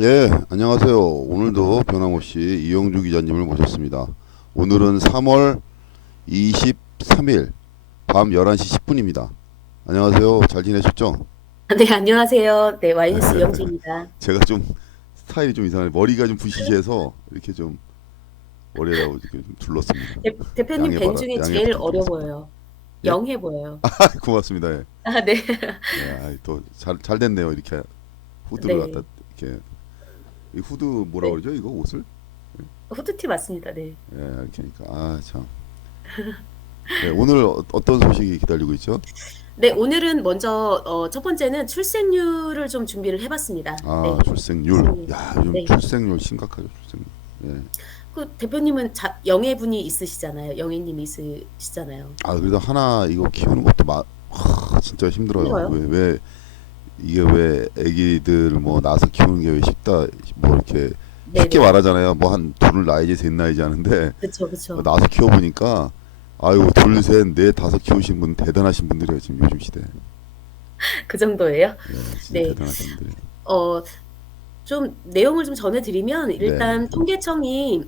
예, 안녕하세요. 오늘도 변함없이 이영주 기자님을 모셨습니다. 오늘은 3월 23일 밤 11시 10분입니다. 안녕하세요. 잘 지내셨죠? 네, 안녕하세요. 네, 와이뉴스 이영주입니다. 제가 좀 스타일이 좀 이상해. 머리가 좀 부시시해서 이렇게 좀 머리에다가 이렇게 좀 둘렀습니다. 대표님 벤 중에 양해 제일 어려 부탁드리겠습니다. 보여요. 예? 영해 보여요. 고맙습니다. 예. 아, 네. 예, 또 잘 됐네요. 이렇게 후드를 갖다 네, 이렇게 이 후드 뭐라 네. 그러죠? 이거 옷을? 후드티 맞습니다. 네. 예, 이렇게 하니까 참. 네, 오늘 어떤 소식이 기다리고 있죠? 네, 오늘은 먼저 첫 번째는 출생률을 좀 준비를 해봤습니다. 아, 네, 출생률. 출생률. 야, 요즘 네. 출생률 심각하죠, 출생률. 예. 그 대표님은 영해분이 있으시잖아요. 영해님이 있으시잖아요. 아, 그래도 하나 이거 키우는 것도 진짜 힘들어요. 힘들어요? 이게 왜 애기들 뭐 낳아서 키우는 게 왜 쉽다, 뭐 이렇게 쉽게 네네. 말하잖아요. 뭐 한 둘 낳아야지 셋 낳아야지 하는데 그쵸, 그쵸. 낳아서 키워보니까 아유, 둘, 셋, 넷, 다섯 키우신 분 대단하신 분들이에요, 지금 요즘 시대. 그 정도예요? 예, 진짜 네. 대단하신 분들이. 어, 좀 내용을 좀 전해드리면 네, 일단 통계청이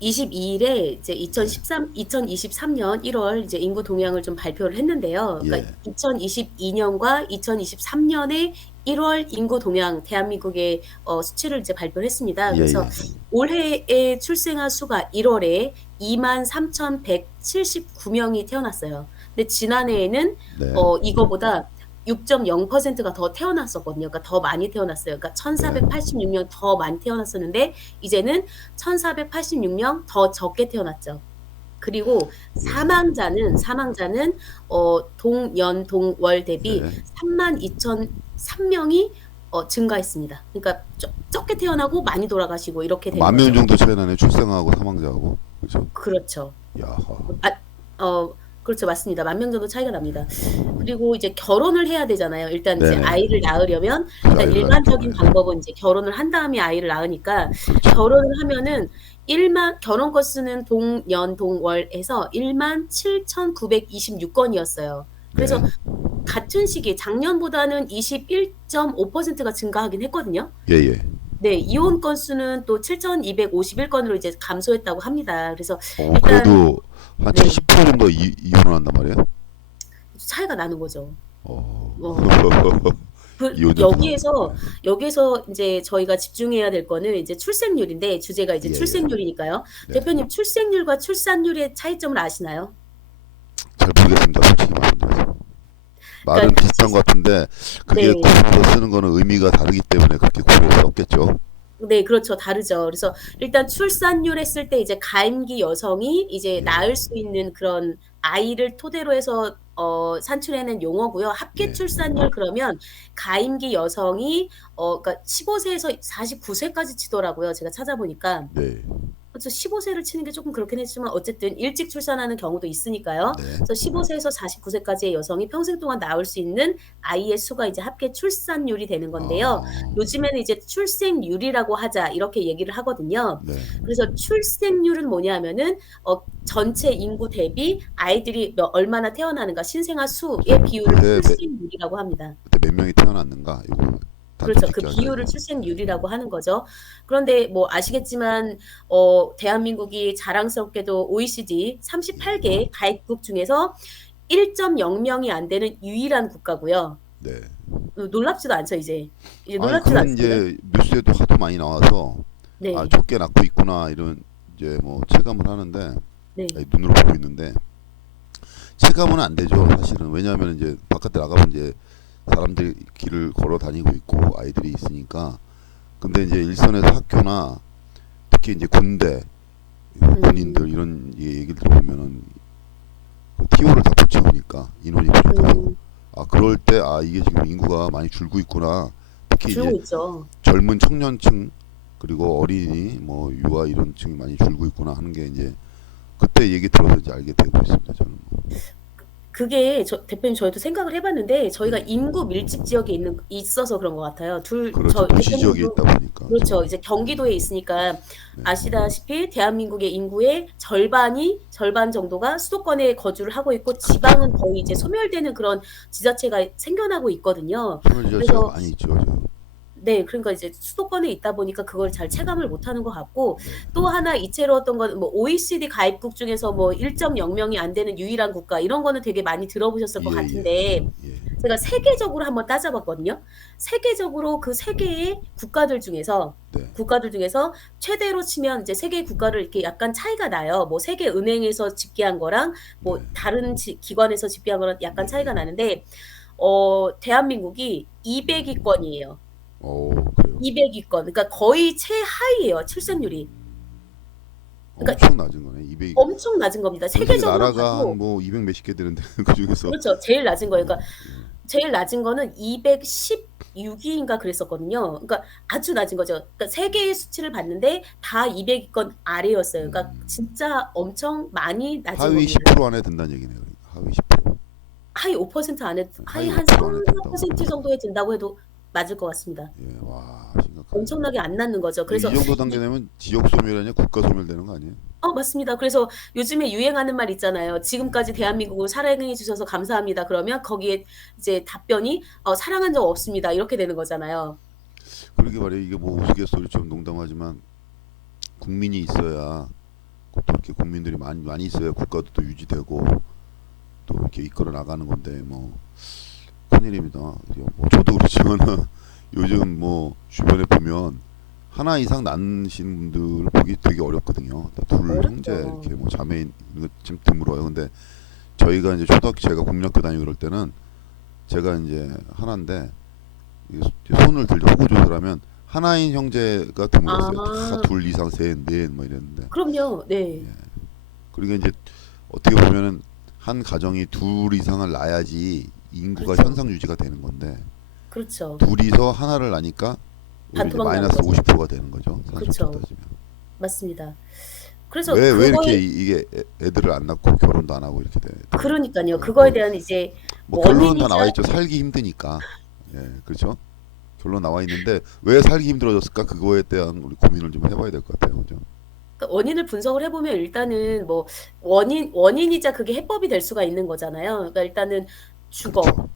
22일에 이제 네, 2023년 1월 이제 인구 동향을 좀 발표를 했는데요. 그러니까 예, 2022년과 2023년의 1월 인구 동향 대한민국의 수치를 이제 발표를 했습니다. 예, 그래서 예. 올해의 출생아 수가 1월에 23,179명이 태어났어요. 근데 지난해에는 네, 이거보다 6.0%가 더 태어났었거든요. 그러니까 더 많이 태어났어요. 그러니까 네, 1,486명 더 많이 태어났었는데 이제는 1,486명 더 적게 태어났죠. 그리고 예, 사망자는 동년 동월 대비 네. 32,003명이 증가했습니다. 그러니까 적게 태어나고 많이 돌아가시고 이렇게 되는 만 명 거죠. 정도 차이 나네, 출생하고 사망자하고. 그죠? 그렇죠. 야하. 그렇죠. 맞습니다. 10,000명 정도 차이가 납니다. 그리고 이제 결혼을 해야 되잖아요. 일단 이제 네네. 아이를 낳으려면 그죠, 일단 아이를 낳을 일반적인 경우에. 방법은 이제 결혼을 한 다음에 아이를 낳으니까 그렇죠. 결혼을 하면은 1만 결혼 건수는 동년 동월에서 17,926 건이었어요. 그래서 네. 같은 시기 작년보다는 21.5%가 증가하긴 했거든요. 예, 예. 네, 이혼 건수는 또 7,251 건으로 이제 감소했다고 합니다. 그래서 일단 그래도 한 네, 70% 정도 이혼을 한단 말이에요? 차이가 나는 거죠. 어. 어. 이혼 정도가. 여기에서 이제 저희가 집중해야 될 거는 이제 출생률인데 주제가 이제 예, 예. 출생률이니까요. 네. 대표님 출생률과 출산율의 차이점을 아시나요? 잘 모르겠습니다. 솔직히 말씀드려서. 말은 그러니까 비슷한 것 같은데 그게 네. 구분해서 쓰는 거는 의미가 다르기 때문에 그렇게 구분해서 썼겠죠. 네, 그렇죠. 다르죠. 그래서 일단 출산율 했을 때 이제 가임기 여성이 이제 예, 낳을 수 있는 그런 아이를 토대로 해서 산출해낸 용어고요. 합계 예. 출산율 그러면 가임기 여성이 그러니까 15세에서 49세까지 치더라고요. 제가 찾아보니까. 네. 그렇죠. 15세를 치는 게 조금 그렇긴 했지만 어쨌든 일찍 출산하는 경우도 있으니까요. 네. 그래서 15세에서 49세까지의 여성이 평생 동안 낳을 수 있는 아이의 수가 이제 합계 출산율이 되는 건데요. 아, 요즘에는 이제 출생률이라고 하자 이렇게 얘기를 하거든요. 네. 그래서 출생률은 뭐냐면은 전체 인구 대비 아이들이 얼마나 태어나는가 신생아 수의 그죠. 비율을 출생률이라고 합니다. 그때 몇 명이 태어났는가 이거 단정 그렇죠. 그 짓기 비율을 하려면. 네. 출생률이라고 하는 거죠. 그런데 뭐 아시겠지만 대한민국이 자랑스럽게도 OECD 예. 38개 가입국 중에서 1.0명이 안 되는 유일한 국가고요. 네. 놀랍지도 않죠, 이제. 이제 아니 놀랍지도 그런 않습니다. 이제 뉴스에도 하도 많이 나와서 아 네. 좁게 낳고 있구나 이런 이제 뭐 체감을 하는데 네. 아니, 눈으로 보고 있는데 체감은 안 되죠 사실은. 왜냐하면 이제 바깥에 나가면 이제 사람들이 길을 걸어 다니고 있고 아이들이 있으니까. 근데 이제 일선에서 학교나 특히 이제 군대 음. 군인들 이런 얘기를 들어보면은 그 티오를 다 붙이우니까 인원이 부족해서 음. 아 그럴 때 아 이게 지금 인구가 많이 줄고 있구나. 특히 이제 줄고 있죠. 젊은 청년층 그리고 어린이 뭐 유아 이런 층이 많이 줄고 있구나 하는 게 이제 그때 얘기 들어서 이제 알게 되고 있습니다 저는. 그게 대표님 저희도 생각을 해봤는데 저희가 네. 인구 밀집 지역에 있어서 그런 것 같아요. 그렇죠. 도시 지역에 대표님도 있다 보니까 그렇죠. 지금. 이제 경기도에 있으니까 네. 아시다시피 대한민국의 인구의 절반 정도가 수도권에 거주를 하고 있고 지방은 거의 이제 소멸되는 그런 지자체가 생겨나고 있거든요. 소멸 지자체가 그래서 많이 있죠. 저. 네. 그러니까 이제 수도권에 있다 보니까 그걸 잘 체감을 못하는 것 같고 네. 또 하나 이채로웠던 건 뭐 OECD 가입국 중에서 뭐 1.00명이 안 되는 유일한 국가 이런 거는 되게 많이 들어보셨을 것 예예예. 같은데 예. 제가 세계적으로 한번 따져봤거든요. 세계적으로 그 세계의 네. 국가들 중에서 최대로 치면 이제 세계 국가를 이렇게 약간 차이가 나요. 뭐 세계은행에서 집계한 거랑 네. 뭐 다른 기관에서 집계한 거랑 약간 차이가 예. 나는데 대한민국이 200위권이에요. 그래요? 200위권. 그러니까 거의 최하위예요, 출생률이. 그러니까 엄청 낮은 거네. 200. 엄청 낮은 겁니다. 전 세계 세계적으로 나라가 한 봐도 뭐 200 몇십 개 되는데 그중에서 그렇죠. 제일 낮은 거예요. 예. 그러니까 제일 낮은 거는 216위인가 그랬었거든요. 그러니까 아주 낮은 거죠. 그러니까 세계의 수치를 봤는데 다 200위권 아래였어요. 그러니까 진짜 엄청 많이 낮은 하위 겁니다. 10% 안에 든다는 얘기네요. 그러니까 하위 10%. 하위 5% 안에 하위 하위 한 5% 안에 든다고. 3~4% 정도에 든다고 해도 맞을 것 같습니다. 예. 와, 심각하네. 엄청나게 안 낮는 거죠. 이 그래서 정도 이 단계 되면 지역 소멸이 아니라 국가 소멸되는 거 아니에요? 맞습니다. 그래서 요즘에 유행하는 말 있잖아요. "지금까지 대한민국을 사랑해 주셔서 감사합니다." 그러면 거기에 이제 답변이 "사랑한 적 없습니다." 이렇게 되는 거잖아요. 그러게 말이에요. 이게 뭐 우스갯소리처럼 농담하지만 국민이 있어야 또 이렇게 국민들이 많이 있어야 국가도 또 유지되고 또 이렇게 이끌어 나가는 건데 뭐 큰일입니다. 뭐 저도 그렇지만 요즘 뭐 주변에 보면 하나 이상 낳으신 분들 보기 되게 어렵거든요. 둘 형제 어렵죠. 이렇게 뭐 자매인 이거 좀 드물어요. 근데 저희가 이제 초등학교 제가 국민학교 다니고 그럴 때는 제가 이제 하나인데 손을 들죠. 호구 조사를 하면 하나인 형제가 드물었어요. 다 아 둘 이상 셋, 넷 뭐 이랬는데 그럼요. 네. 그러니까 이제 어떻게 보면은 한 가정이 둘 이상을 낳아야지 인구가 그렇죠. 현상 유지가 되는 건데 그렇죠. 둘이서 하나를 낳으니까 오히려 이제 반토막 나는 마이너스 거죠. 50%가 되는 거죠. 산술적으로 그렇죠. 따지면. 맞습니다. 그래서 왜 이렇게 그거에 이게 애들을 안 낳고 결혼도 안 하고 이렇게 그러니깐요. 될까요? 그거에 대한 이제 뭐 결론은 다 원인이자 나와 있죠. 살기 힘드니까. 예, 그렇죠. 결론 나와 있는데 왜 살기 힘들어졌을까? 그거에 대한 우리 고민을 좀 해봐야 될 것 같아요. 그죠? 그러니까 원인을 분석을 해 보면 일단은 뭐 원인이자 그게 해법이 될 수가 있는 거잖아요. 그러니까 일단은 주거. 그렇죠.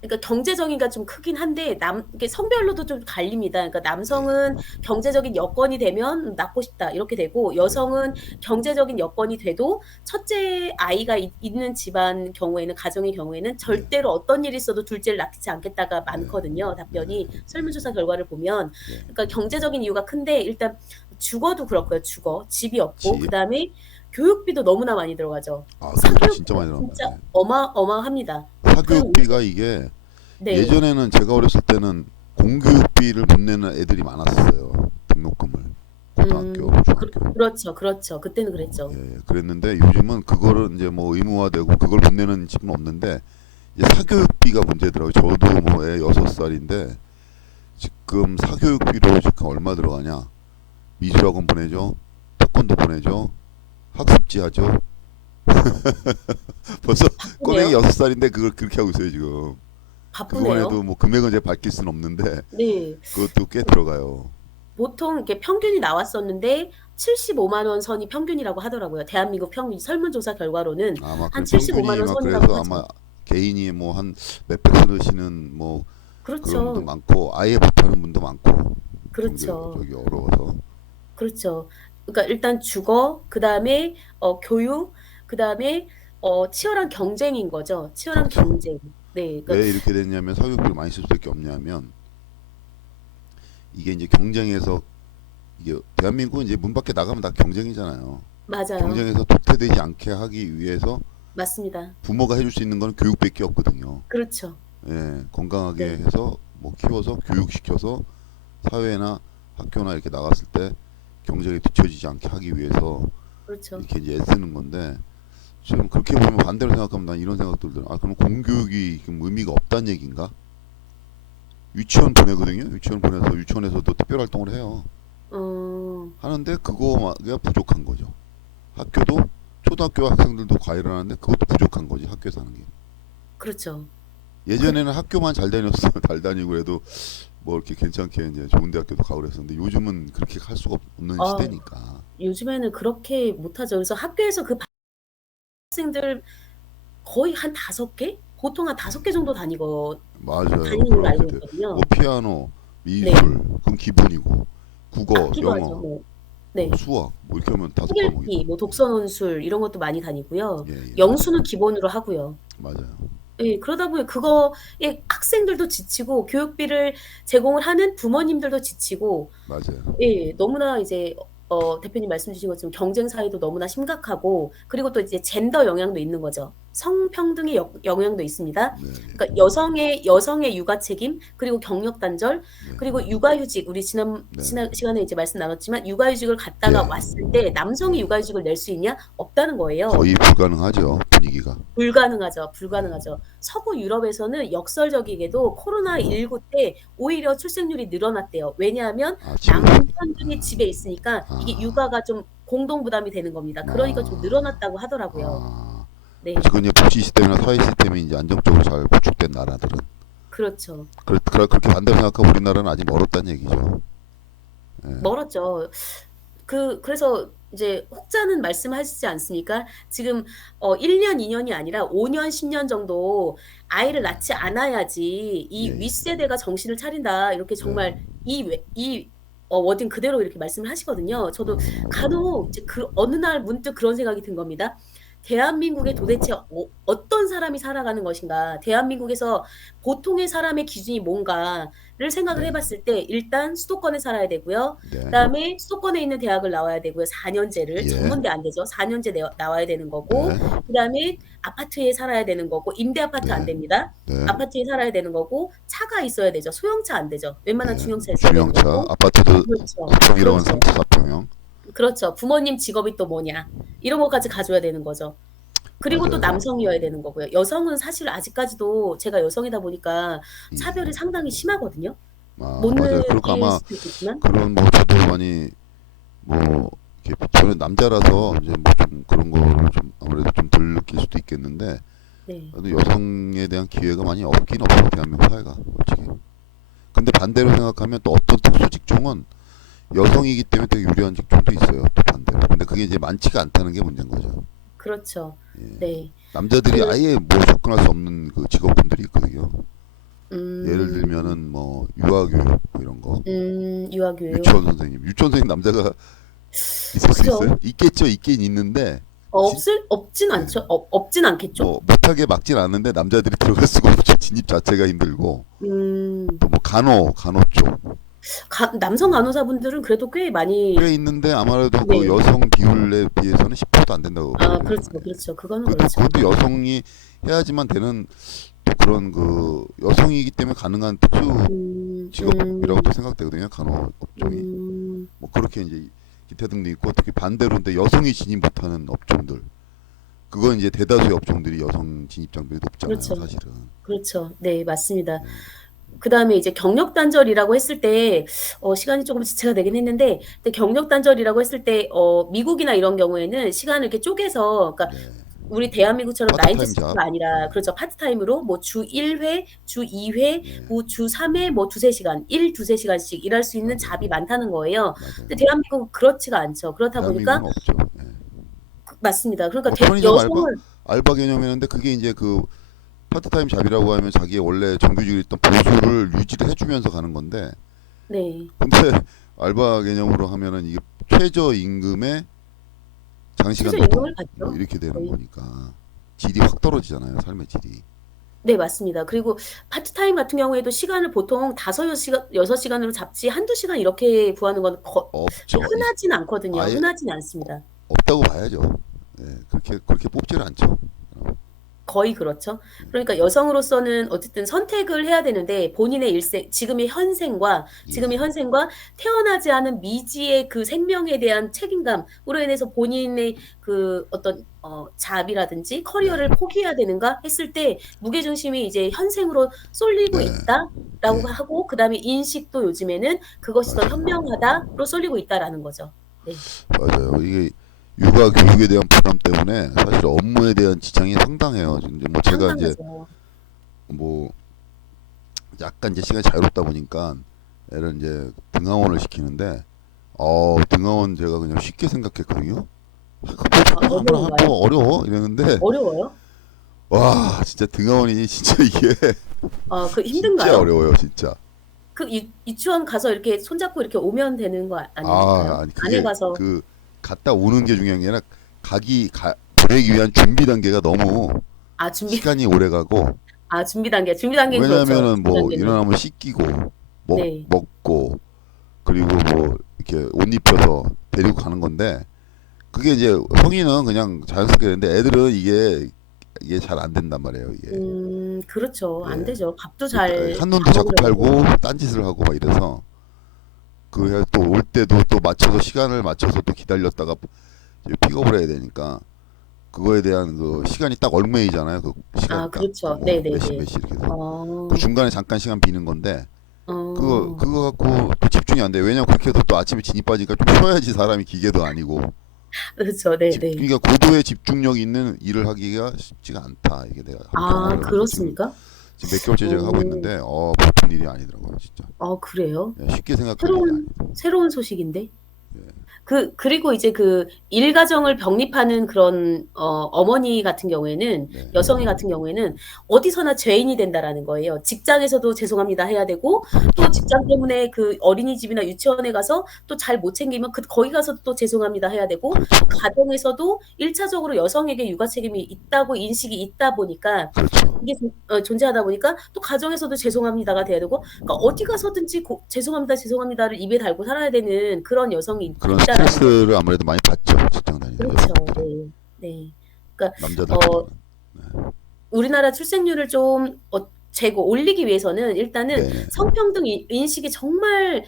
그러니까 경제적인가 좀 크긴 한데 이게 성별로도 좀 갈립니다. 그러니까 예, 남성은 경제적인 여건이 되면 낳고 싶다 이렇게 되고 네, 여성은 경제적인 여건이 돼도 첫째 아이가 있는 집안 경우에는 가정의 경우에는 네, 절대로 어떤 일이 있어도 둘째를 낳지 않겠다가 네, 많거든요. 네, 답변이 설문조사 결과를 보면 네. 그러니까 경제적인 이유가 큰데 일단 주거도 그렇고요. 주거 집이 없고 집. 그다음에 교육비도 너무나 많이 들어가죠. 그것도 진짜 많이 사교육비가 들어갑니다. 진짜 예. 어마어마합니다. 그리고 사교육비가 이게 네. 예전에는 제가 어렸을 때는 공교육비를 못 내는 애들이 많았어요. 등록금을. 고등학교, 중학교. 그렇죠, 그렇죠. 그때는 그랬죠. 예, 그랬는데 요즘은 그거를 이제 뭐 의무화되고 그걸 못 내는 집은 없는데 이제 사교육비가 문제더라고요. 저도 뭐 애 6살인데 지금 사교육비로 지금 얼마 들어가냐? 미술학원 보내죠. 태권도 보내죠. 학습지 하죠. 벌써 꼬맹이 바쁘네요. 6살인데 그걸 그렇게 하고 있어요, 지금. 그거만 바쁘네요. 해도 뭐 금액은 이제 밝힐 수는 없는데 네. 그것도 꽤 들어가요. 보통 이렇게 평균이 나왔었는데 75만 원 선이 평균이라고 하더라고요. 대한민국 평균 설문조사 결과로는 아마 한 그 75만 평균이 원 막 선이라고 그래서 하죠. 아마 개인이 뭐 한 몇백 쓰시는 뭐 그런 분도 그렇죠. 많고 아예 못하는 분도 많고 그렇죠. 경제적이 어려워서 그렇죠. 그러니까 일단 주거, 그다음에 교육, 그다음에 치열한 경쟁인 거죠. 치열한 그렇죠. 경쟁. 네. 그러니까 왜 이렇게 됐냐면 사교육비를 많이 쓸 수밖에 없냐면 이게 이제 경쟁에서 이게 대한민국은 이제 문 밖에 나가면 다 경쟁이잖아요. 맞아요. 경쟁에서 도태되지 않게 하기 위해서 맞습니다. 부모가 해줄 수 있는 건 교육밖에 없거든요. 그렇죠. 예, 건강하게 네. 해서 뭐 키워서 교육시켜서 사회나 학교나 이렇게 나갔을 때 경쟁에 뒤처지지 않게 하기 위해서 그렇죠. 이렇게 이제 애쓰는 건데 지금 그렇게 보면 반대로 생각하면 난 이런 생각도 들어요. 그럼 공교육이 그럼 의미가 없다는 얘기인가? 유치원 보내거든요. 유치원 보내서 유치원에서도 특별 활동을 해요. 어 하는데 그거가 부족한 거죠. 학교도 초등학교 학생들도 과외를 하는데 그것도 부족한 거지 학교에서 하는 게. 그렇죠. 그 예전에는 학교만 잘 다녔어 잘 다니고 그래도 뭐 이렇게 괜찮게 이제 좋은 대학교도 가고 그랬었는데 요즘은 그렇게 할 수가 없는 아 시대니까. 요즘에는 그렇게 못하죠. 그래서 학교에서 그 학생들 거의 한 5개? 보통 한 5개 정도 맞아요. 다니는 걸로 그렇게 알고 돼. 뭐 있거든요. 피아노, 네. 미술, 그건 기본이고, 국어, 악기도 하죠. 영어, 뭐. 뭐 네. 수학, 뭐 이렇게 하면 다섯 과목이고. 필기, 뭐 독서논술 이런 것도 많이 다니고요. 예, 예, 영수는 맞아요. 기본으로 하고요. 맞아요. 예, 그러다 보니 그거에 학생들도 지치고 교육비를 제공을 하는 부모님들도 지치고 맞아요. 예, 너무나 이제 대표님 말씀 주신 것처럼 경쟁 사회도 너무나 심각하고 그리고 또 이제 젠더 영향도 있는 거죠. 성평등의 영향도 있습니다. 네, 네, 그러니까 여성의 육아 책임 그리고 경력 단절 네, 그리고 육아휴직 우리 네, 지난 시간에 이제 말씀 나눴지만 육아휴직을 예, 갔다가 왔을 때 남성이 예. 육아휴직을 낼 수 있냐? 없다는 거예요. 거의 불가능하죠, 분위기가. 불가능하죠. 불가능하죠. 서구 유럽에서는 역설적이게도 코로나19 때 오히려 출생률이 늘어났대요. 왜냐하면 아, 집에 남편들이 집에 있으니까 이게 아, 육아가 좀 공동 부담이 되는 겁니다. 그러니까 좀 아, 늘어났다고 하더라고요. 아. 네. 그렇죠. 이제 복지 시스템이나 사회 시스템이 이제 안정적으로 잘 구축된 나라들은 그렇죠. 그렇게 반대로 생각하고 우리나라는 아직 멀었다는 얘기죠. 예. 멀었죠. 그래서 이제 혹자는 말씀하시지 않습니까? 지금 1년, 2년이 아니라 5년, 10년 정도 아이를 낳지 않아야지 이 예, 예. 윗세대가 정신을 차린다. 이렇게 네. 정말 이 워딩 그대로 이렇게 말씀을 하시거든요. 저도 간혹 이제 어느 날 문득 그런 생각이 든 겁니다. 대한민국에 도대체 어떤 사람이 살아가는 것인가? 대한민국에서 보통의 사람의 기준이 뭔가를 생각을 해봤을 때 일단 수도권에 살아야 되고요. 네. 그다음에 수도권에 있는 대학을 나와야 되고요. 4년제를 예. 전문대 안 되죠. 4년제 나와야 되는 거고 네. 그다음에 아파트에 살아야 되는 거고 임대 아파트 안 네. 됩니다. 네. 아파트에 살아야 되는 거고 차가 있어야 되죠. 소형차 안 되죠. 웬만한 네. 중형차 있어야 되는 중형차 거고 아파트도 그렇죠. 9평이라고 하면 그렇죠. 3, 4평형. 그렇죠. 부모님 직업이 또 뭐냐 이런 것까지 가져야 되는 거죠. 그리고 또 맞아요. 남성이어야 되는 거고요. 여성은 사실 아직까지도 제가 여성이다 보니까 차별이 음. 상당히 심하거든요. 아, 못 맞아요. 그러니까 느낄 아마 수도 있겠지만. 그런 뭐 저도 많이 뭐 이렇게 저는 남자라서 이제 뭐 좀 그런 거를 좀 아무래도 좀 덜 느낄 수도 있겠는데 네. 그래도 여성에 대한 기회가 많이 없긴 없어요. 대한민국 사회가 솔직히. 근데 반대로 생각하면 또 어떤 특수 직종은 여성이기 때문에 되게 유리한 직종도 있어요. 또 반대로. 근데 그게 이제 많지가 않다는 게 문제인 거죠. 그렇죠. 예. 네. 남자들이 그 아예 뭐 접근할 수 없는 그 직업군들이 있거든요. 예를 음. 들면은 뭐 유아교육 뭐 이런 거, 유아교육. 유치원 선생님 남자가 있을 수 글쎄요. 있어요? 있겠죠, 있긴 있는데 없진 예. 않죠. 없진 않겠죠? 뭐 못하게 막진 않는데 남자들이 들어갈 수가 없죠. 진입 자체가 힘들고 음. 또 뭐 간호 쪽 남성 간호사분들은 그래도 꽤 많이 꽤 있는데 아무래도 그 네. 여성 비율에 비해서는 10%도 안 된다고 아, 보여요. 그렇죠. 예. 그렇죠. 그거는 그것도 그렇죠. 그것도 여성이 해야지만 되는 또 그런 그 여성이기 때문에 가능한 특수 음. 직업이라고 또 음. 생각되거든요. 간호 업종이 음. 뭐 그렇게 이제 기타 등도 있고 특히 반대로 근데 여성이 진입 못하는 업종들 그건 이제 대다수의 업종들이 여성 진입장벽이 높잖아요. 그렇죠. 사실은. 그렇죠. 네, 맞습니다. 네. 그다음에 이제 경력 단절이라고 했을 때 시간이 조금 지체가 되긴 했는데 근데 경력 단절이라고 했을 때 미국이나 이런 경우에는 시간을 이렇게 쪼개서 그러니까 네. 우리 대한민국처럼 9 to 파트타임 6가 잡. 아니라 그렇죠. 파트타임으로 뭐 주 1회, 주 2회, 네. 뭐 주 3회 뭐 두세 시간, 두세 시간씩 일할 수 있는 맞아요. 잡이 많다는 거예요. 근데 맞아요. 대한민국은 그렇지가 않죠. 그렇다 보니까 대한민국은 없죠. 네. 맞습니다. 그러니까 뭐 편의점 여성을 알바 개념이었는데 그게 이제 그 파트타임 잡이라고 하면 자기의 원래 정규직에 있던 보수를 유지를 해주면서 가는 건데 네. 근데 알바 개념으로 하면은 이게 최저 임금의 장시간 최저 노동 임금을 뭐 받죠. 이렇게 되는 거의. 거니까 질이 확 떨어지잖아요. 삶의 질이. 네, 맞습니다. 그리고 파트타임 같은 경우에도 시간을 보통 5-6시간, 6시간으로 잡지 1-2시간 이렇게 구하는 건 없죠. 흔하진 않거든요. 아예 흔하진 않습니다. 없다고 봐야죠. 예, 그렇게 뽑지를 않죠. 거의 그렇죠. 그러니까 여성으로서는 어쨌든 선택을 해야 되는데 본인의 일생, 지금의 예, 현생과 태어나지 않은 미지의 그 생명에 대한 책임감으로 인해서 본인의 그 어떤 잡이라든지 네, 커리어를 포기해야 되는가 했을 때 무게중심이 이제 현생으로 쏠리고 네, 있다라고 예, 하고 그다음에 인식도 요즘에는 그것이 더 맞아요. 현명하다로 쏠리고 있다라는 거죠. 네. 맞아요. 이게 육아 교육에 대한 부담 때문에 사실 업무에 대한 지장이 상당해요. 이제 뭐 제가 이제 상당하죠. 뭐 약간 이제 시간이 자유롭다 보니까 애를 이제 등하원을 시키는데 등하원 제가 그냥 쉽게 생각했거든요. 한번 어려운가요? 어려워 이랬는데 어려워요? 와 진짜 등하원이 진짜 이게 그 진짜 힘든가요? 어려워요 진짜. 그 유치원 가서 이렇게 손잡고 이렇게 오면 되는 거 아닐까요? 아니 안에 그게 가서. 그 갔다 오는 게 중요한 게 아니라 보내기 위한 준비 단계가 너무 아, 준비. 시간이 오래 가고 아, 준비 단계. 준비 단계는 그렇죠. 왜냐면은 준비 뭐 단계는. 일어나면 씻기고 네. 먹고 그리고 뭐 이렇게 옷 입혀서 데리고 가는 건데 그게 이제 성인은 그냥 자연스럽게 되는데 애들은 이게 잘 안 된단 말이에요. 이게 그렇죠. 안 예. 되죠. 밥도 잘 한눈도 안 자꾸 먹으려고 그러고. 팔고 딴짓을 하고 막 이래서 그 또 올 때도 또 맞춰서 시간을 맞춰서 또 기다렸다가 이제 픽업을 해야 되니까 그거에 대한 그 시간이 딱 얼마이잖아요. 그 시간이 아, 딱 그렇죠. 몇시 네네네. 몇시 이렇게 해서 그 어, 중간에 잠깐 시간 비는 건데 그거 어, 그거 갖고 또 집중이 안 돼. 왜냐면 그렇게 해서 또 아침에 진이 빠지니까 좀 쉬어야지 사람이 기계도 아니고 그렇죠. 네네. 그러니까 고도의 집중력 있는 일을 하기가 쉽지가 않다. 이게 내가 한번 아, 경험을 해가지고 그렇습니까? 지금 몇 개월째 제가 하고 오, 있는데 보통 일이 아니더라고요, 진짜. 그래요? 예, 쉽게 생각할 일이 새로운, 아니다. 새로운 소식인데? 예, 그리고 이제 그 일가정을 병립하는 그런 어머니 같은 경우에는 네, 여성이 같은 경우에는 어디서나 죄인이 된다라는 거예요. 직장에서도 죄송합니다 해야 되고 또 그렇죠, 직장 때문에 그 어린이집이나 유치원에 가서 또 잘 못 챙기면 거기 가서 또 죄송합니다 해야 되고 또 그렇죠, 가정에서도 1차적으로 여성에게 육아 책임이 있다고 인식이 있다 보니까 그렇죠. 이게 존재하다 보니까 또 가정에서도 죄송합니다가 돼야 되고 그러니까 어디 가서든지 죄송합니다, 죄송합니다를 입에 달고 살아야 되는 그런 여성이 그런 있다라는 거죠. 스트레스를 아무래도 많이 받죠, 직장 다니는 그렇죠. 여성들은, 네. 네. 그러니까 어 남자들보다는. 우리나라 출생률을 좀 재고 올리기 위해서는 일단은 네, 성평등 인식이 정말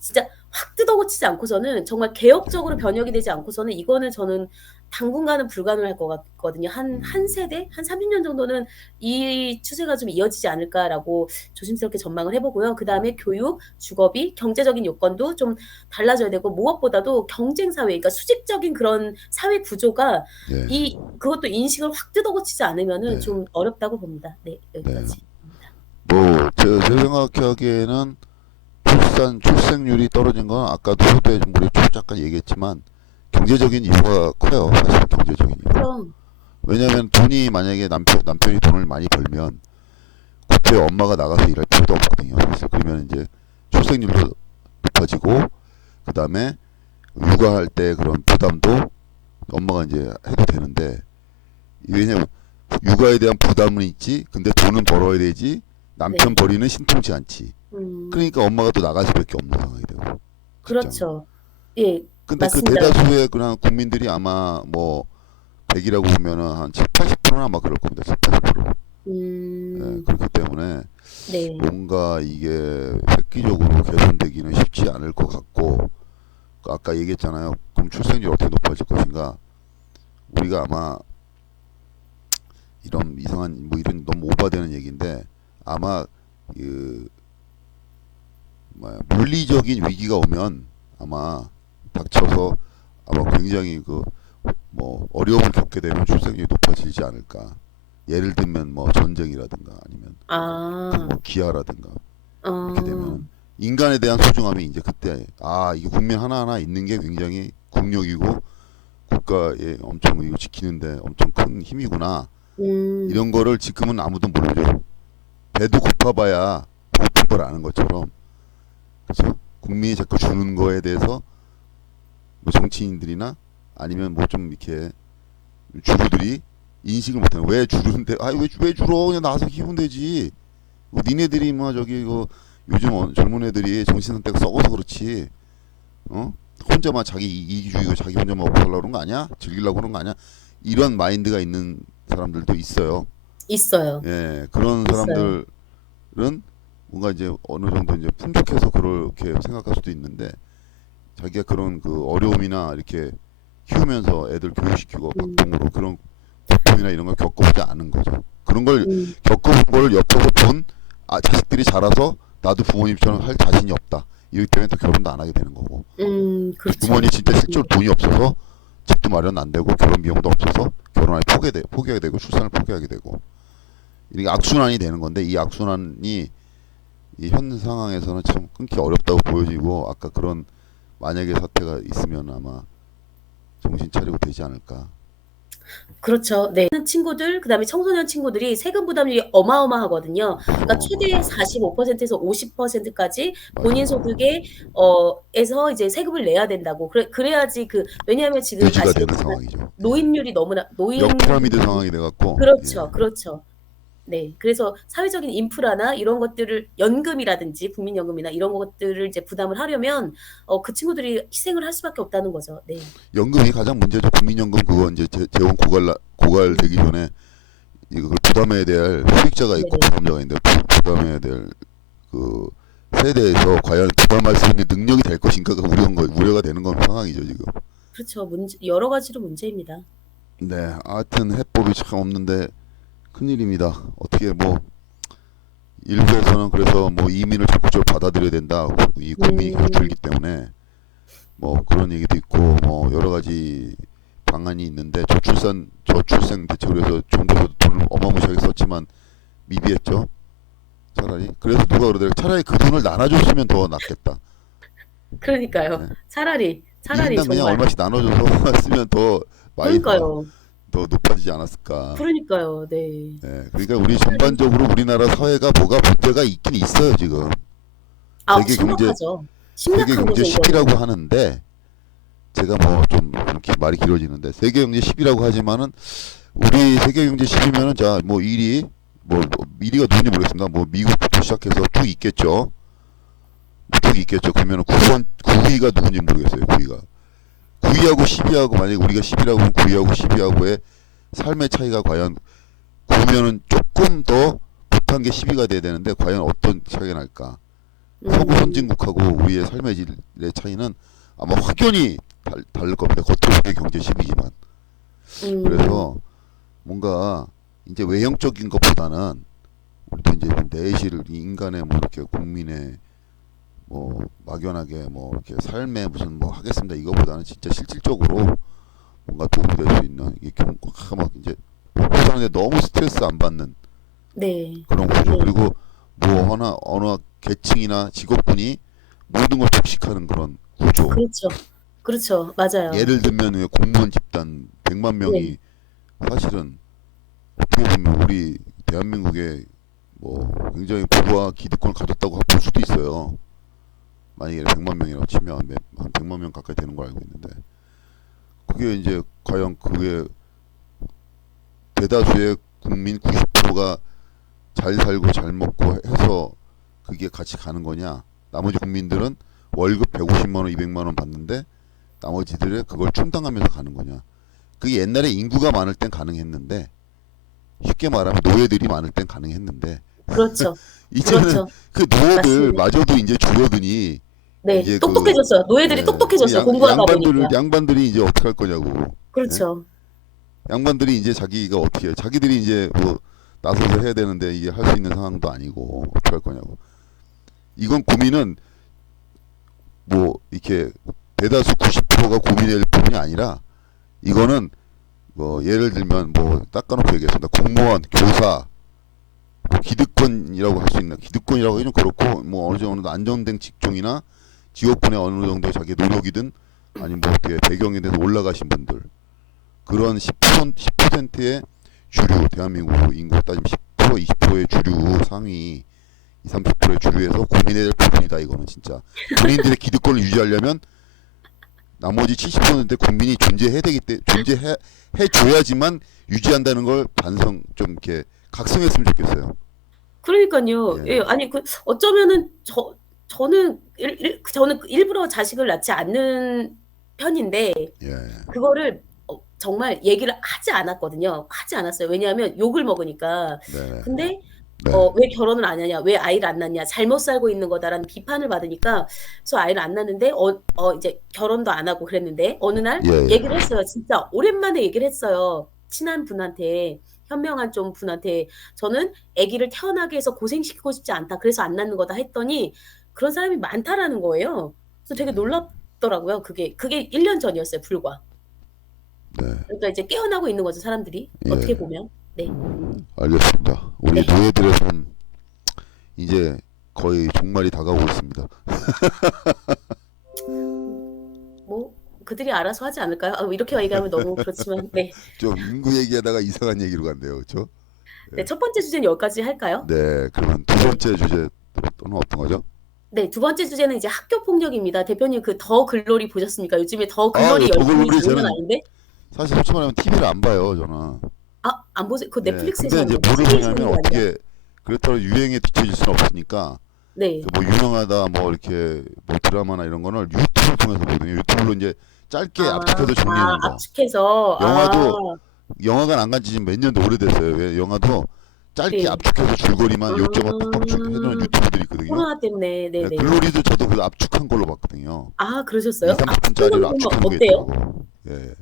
진짜 확 뜯어고치지 않고서는 정말 개혁적으로 변혁이 되지 않고서는 이거는 저는 당분간은 불가능할 것 같거든요. 한 음, 세대, 한 30년 정도는 이 추세가 좀 이어지지 않을까라고 조심스럽게 전망을 해보고요. 그 다음에 교육, 주거비, 경제적인 요건도 좀 달라져야 되고 무엇보다도 경쟁 사회, 그러니까 수직적인 그런 사회 구조가 네, 그것도 인식을 확 뜯어고치지 않으면은 네, 좀 어렵다고 봅니다. 네, 네. 여기까지입니다. 제 생각하기에는 출생률이 떨어진 건 아까도 우리 잠깐 얘기했지만 경제적인 이유가 커요. 사실 경제적인 이유. 그럼, 왜냐하면 돈이 만약에 남편이 돈을 많이 벌면 그때 엄마가 나가서 일할 필요도 없거든요. 사실 그러면 이제 출생률도 높아지고 그 다음에 육아할 때 그런 부담도 엄마가 이제 해도 되는데 왜냐면 육아에 대한 부담은 있지 근데 돈은 벌어야 되지 남편 네, 벌이는 신통치 않지. 음, 그러니까 엄마가 또 나갈 수밖에 없는 상황이 되고 직장. 그렇죠. 예, 근데 그 맞습니다. 대다수의 그냥 국민들이 아마 뭐 100이라고 보면은 한 7, 80%는 아마 그럴 겁니다. 7, 80%. 예, 음, 그렇기 때문에 네, 뭔가 이게 획기적으로 개선되기는 쉽지 않을 것 같고 아까 얘기했잖아요. 그럼 출생률이 어떻게 높아질 것인가? 우리가 아마 이런 이상한 뭐 이런 너무 오바되는 얘기인데 아마 그 물리적인 위기가 오면 아마 닥쳐서 아마 굉장히 그 뭐 어려움을 겪게 되면 출생률이 높아지지 않을까. 예를 들면 뭐 전쟁이라든가 아니면 아, 뭐 기아라든가 이렇게 어, 되면 인간에 대한 소중함이 이제 그때 이게 국민 하나하나 있는 게 굉장히 국력이고 국가에 엄청 이거 지키는데 엄청 큰 힘이구나. 음, 이런 거를 지금은 아무도 모르죠. 배도 고파봐야 고픈 걸 아는 것처럼 그렇죠? 국민이 자꾸 주는 거에 대해서 뭐 정치인들이나 아니면 뭐 좀 이렇게 주부들이 인식을 못하는 왜 주는데 왜 주러 그냥 나가서 키우면 되지. 뭐 니네들이 뭐 저기 요즘 젊은 애들이 정신 상태가 썩어서 그렇지. 어? 혼자만 자기 이기주의고 자기 혼자 먹고 살려고 그런 거 아니야? 즐기려고 그런 거 아니야? 이런 마인드가 있는 사람들도 있어요. 있어요. 예, 그런 있어요. 사람들은 뭔가 이제 어느 정도 이제 풍족해서 그렇게 생각할 수도 있는데 자기가 그런 그 어려움이나 이렇게 키우면서 애들 교육시키고 음, 박봉으로 그런 고통이나 이런 걸 겪어보지 않은 거죠. 그런 걸 음, 겪어본 걸 옆에서 본 자식들이 자라서 나도 부모님처럼 할 자신이 없다. 이렇기 때문에 또 결혼도 안 하게 되는 거고. 부모님 그렇죠. 진짜 실제로 돈이 없어서 집도 마련 안 되고 결혼 비용도 없어서 결혼을 포기하게 되고 출산을 포기하게 되고 이게 악순환이 되는 건데 이 악순환이 이 현 상황에서는 참 끊기 어렵다고 보여지고 아까 그런 만약에 사태가 있으면 아마 정신 차리고 되지 않을까 그렇죠. 네. 친구들 그다음에 청소년 친구들이 세금 부담률이 어마어마하거든요. 그러니까 최대 맞아. 45%에서 50%까지 맞아. 본인 소득에 에서 이제 세금을 내야 된다고. 그래야지 왜냐하면 지금 유지가 되는 아시겠지만 상황이죠. 예. 노인율이 너무나 역피라미드 노인들이 상황이 돼갖고 그렇죠, 예. 그렇죠. 네. 그래서 사회적인 인프라나 이런 것들을 연금이라든지 국민연금이나 이런 것들을 이제 부담을 하려면 그 친구들이 희생을 할 수밖에 없다는 거죠. 네. 연금이 가장 문제죠. 국민연금 그거 이제 재원 고갈되기 전에 이걸 부담해야 될 수익자가 있고 네네. 부담자가 있는데 부담해야 될 그 세대에서 과연 부담할 수 있는 능력이 될 것인가가 우려가 되는 건 상황이죠 지금. 그렇죠. 여러 가지로 문제입니다. 네, 하여튼 해법이 참 없는데 큰일입니다. 어떻게 뭐 일부에서는 그래서 뭐 이민을 적극적으로 받아들여야 된다. 이 국민이 계속 음. 줄기 때문에 뭐 그런 얘기도 있고 뭐 여러 가지 방안이 있는데 저출생 대책으로 해서 정부에서 돈을 어마무시하게 썼지만 미비했죠. 차라리 그래서 누가 그러더라고요. 차라리 그 돈을 나눠줬으면 더 낫겠다. 그러니까요. 네. 차라리 1인당 그냥 정말. 얼마씩 나눠줘서 쓰면 더 많이 그러니까요. 더 높아지지 않았을까. 그러니까요. 네. 네, 그러니까 우리 차라리 전반적으로 우리나라 사회가 뭐가 문제가 있긴 있어요 지금. 세계 경제 심각하죠. 세계 심각한 경제 거죠, 이거는. 10위라고 하는데 제가 뭐 좀 말이 길어지는데 세계 경제 10위라고 하지만은 우리 세계 경제 10위면은 자 뭐 1위 뭐 1위가 누군지 모르겠습니다. 뭐 미국부터 시작해서 쭉 있겠죠. 쭉 있겠죠. 그러면은 9위가 누군지 모르겠어요. 9위가 9위하고 10위하고 만약에 우리가 10위라고 하면 9위하고 10위하고의 삶의 차이가 과연 9위면은 조금 더 못한 게 10위가 돼야 되는데 과연 어떤 차이가 날까? 서구 음. 선진국하고 우리의 삶의 질의 차이는 아마 확연히 다를 겁니다. 겉으로 보기에 경제 10위지만. 음. 그래서 뭔가 이제 외형적인 것보다는 우리도 이제 내실 인간의 뭐 이렇게 국민의 뭐 막연하게 뭐 이렇게 삶에 무슨 뭐 하겠습니다 이거보다는 진짜 실질적으로 뭔가 도움이 될 수 있는 이게 막 이제 먹고 사는데 너무 스트레스 안 받는 네. 그런 구조 네. 그리고 뭐 하나 어느 계층이나 직업군이 모든 걸 독식하는 그런 구조. 그렇죠. 그렇죠. 맞아요. 예를 들면 왜 공무원 집단 100만 네. 명이 사실은 어떻게 보면 우리 대한민국의 뭐 굉장히 부와 기득권을 가졌다고 볼 수도 있어요. 만약에 100만 명이라고 치면 한 100만 명 가까이 되는 걸 알고 있는데 그게 이제 과연 그게 대다수의 국민 90%가 잘 살고 잘 먹고 해서 그게 같이 가는 거냐? 나머지 국민들은 월급 150만 원, 200만 원 받는데 나머지들은 그걸 충당하면서 가는 거냐? 그게 옛날에 인구가 많을 땐 가능했는데 쉽게 말하면 노예들이 많을 땐 가능했는데 그렇죠. 이제는 그렇죠. 그 맞습니다. 노예들마저도 이제 줄어드니 네. 이제 똑똑해졌어요. 노예들이 예, 똑똑해졌어요, 공부하다 양반들을 보니까. 양반들이 이제 어떻게 할 거냐고. 예? 그렇죠. 양반들이 이제 자기가 어떻게 해? 자기들이 이제 뭐 나서서 해야 되는데 이게 할 수 있는 상황도 아니고 어떻게 할 거냐고. 이건 고민은 뭐 이렇게 대다수 90%가 고민할 부분이 아니라 이거는 뭐 예를 들면 뭐 닦아놓고 얘기했습니다. 공무원, 교사, 뭐 기득권이라고 할 수 있나? 기득권이라고 하기 좀 그렇고 뭐 어느 정도 안정된 직종이나 지역군에 어느 정도 자기 노력이든 아니면 뭐 어떻게 배경에 대해서 올라가신 분들 그런 10%의 주류 대한민국 인구 따지면 10% 20%의 주류 상위 20, 30%의 주류에서 고민해야 될 부분이다 이거는 진짜 본인들의 기득권을 유지하려면 나머지 70% 국민이 존재해야 되기 때문에 존재해 줘야지만 유지한다는 걸 반성 좀 이렇게 각성했으면 좋겠어요. 그러니깐요. 예, 예. 아니 어쩌면은 저는 일부러 자식을 낳지 않는 편인데 예, 그거를 정말 얘기를 하지 않았거든요. 하지 않았어요. 왜냐하면 욕을 먹으니까. 네, 근데 네, "왜 결혼을 안 하냐? 왜 아이를 안 낳냐? 잘못 살고 있는 거다."라는 비판을 받으니까 그래서 아이를 안 낳는데 이제 결혼도 안 하고 그랬는데 어느 날 예, 얘기를 예. 했어요. 진짜 오랜만에 얘기를 했어요. 친한 분한테, 현명한 좀 분한테. "저는 아기를 태어나게 해서 고생시키고 싶지 않다. 그래서 안 낳는 거다." 했더니 그런 사람이 많다라는 거예요. 그래서 되게 놀랍더라고요. 그게 1년 전이었어요, 불과. 네, 그러니까 이제 깨어나고 있는 거죠, 사람들이. 어떻게 예, 보면. 네. 알겠습니다. 우리 네. 노예들의 삶 이제 거의 종말이 다가오고 있습니다. 뭐 그들이 알아서 하지 않을까요? 아, 뭐 이렇게 얘기하면 너무 그렇지만 네. 좀 인구 얘기하다가 이상한 얘기로 간대요, 그렇죠? 네, 첫 번째 주제는 여기까지 할까요? 네, 그러면 두 번째 주제 또는 어떤 거죠? 네, 두 번째 주제는 이제 학교 폭력입니다. 대표님 그 더 글로리 보셨습니까? 요즘에 더 아, 글로리 열심히 더글로리 장난 저는 아닌데? 사실 솔직히 말하면 TV를 안 봐요, 저는. 아, 안 보세요? 그 예, 넷플릭스에서 근데 하는 이제 건데 뭐를 시리즈 보냐면 하는 게 아니라. 어떻게 그렇다고 유행에 뒤처질 수는 없으니까 네. 그 뭐 유명하다 뭐 이렇게 뭐 드라마나 이런 거는 유튜브를 통해서 보거든요. 유튜브로 이제 짧게 아, 압축해서 정리해 놓은 거. 압축해서 영화도 아, 영화관 안 간 지 지금 몇 년도 오래됐어요. 왜 영화도 짧게 네. 압축해서 줄거리만 요점만 팍팍 해놓은 음, 유튜브들이 있거든요. 코로나 때문에 예, 네네. 글로리도 저도 그 압축한 걸로 봤거든요. 아, 2, 그러셨어요? 압축한 거 30분짜리로 보면 압축해 놓은 게 어때요? 있더라고. 예.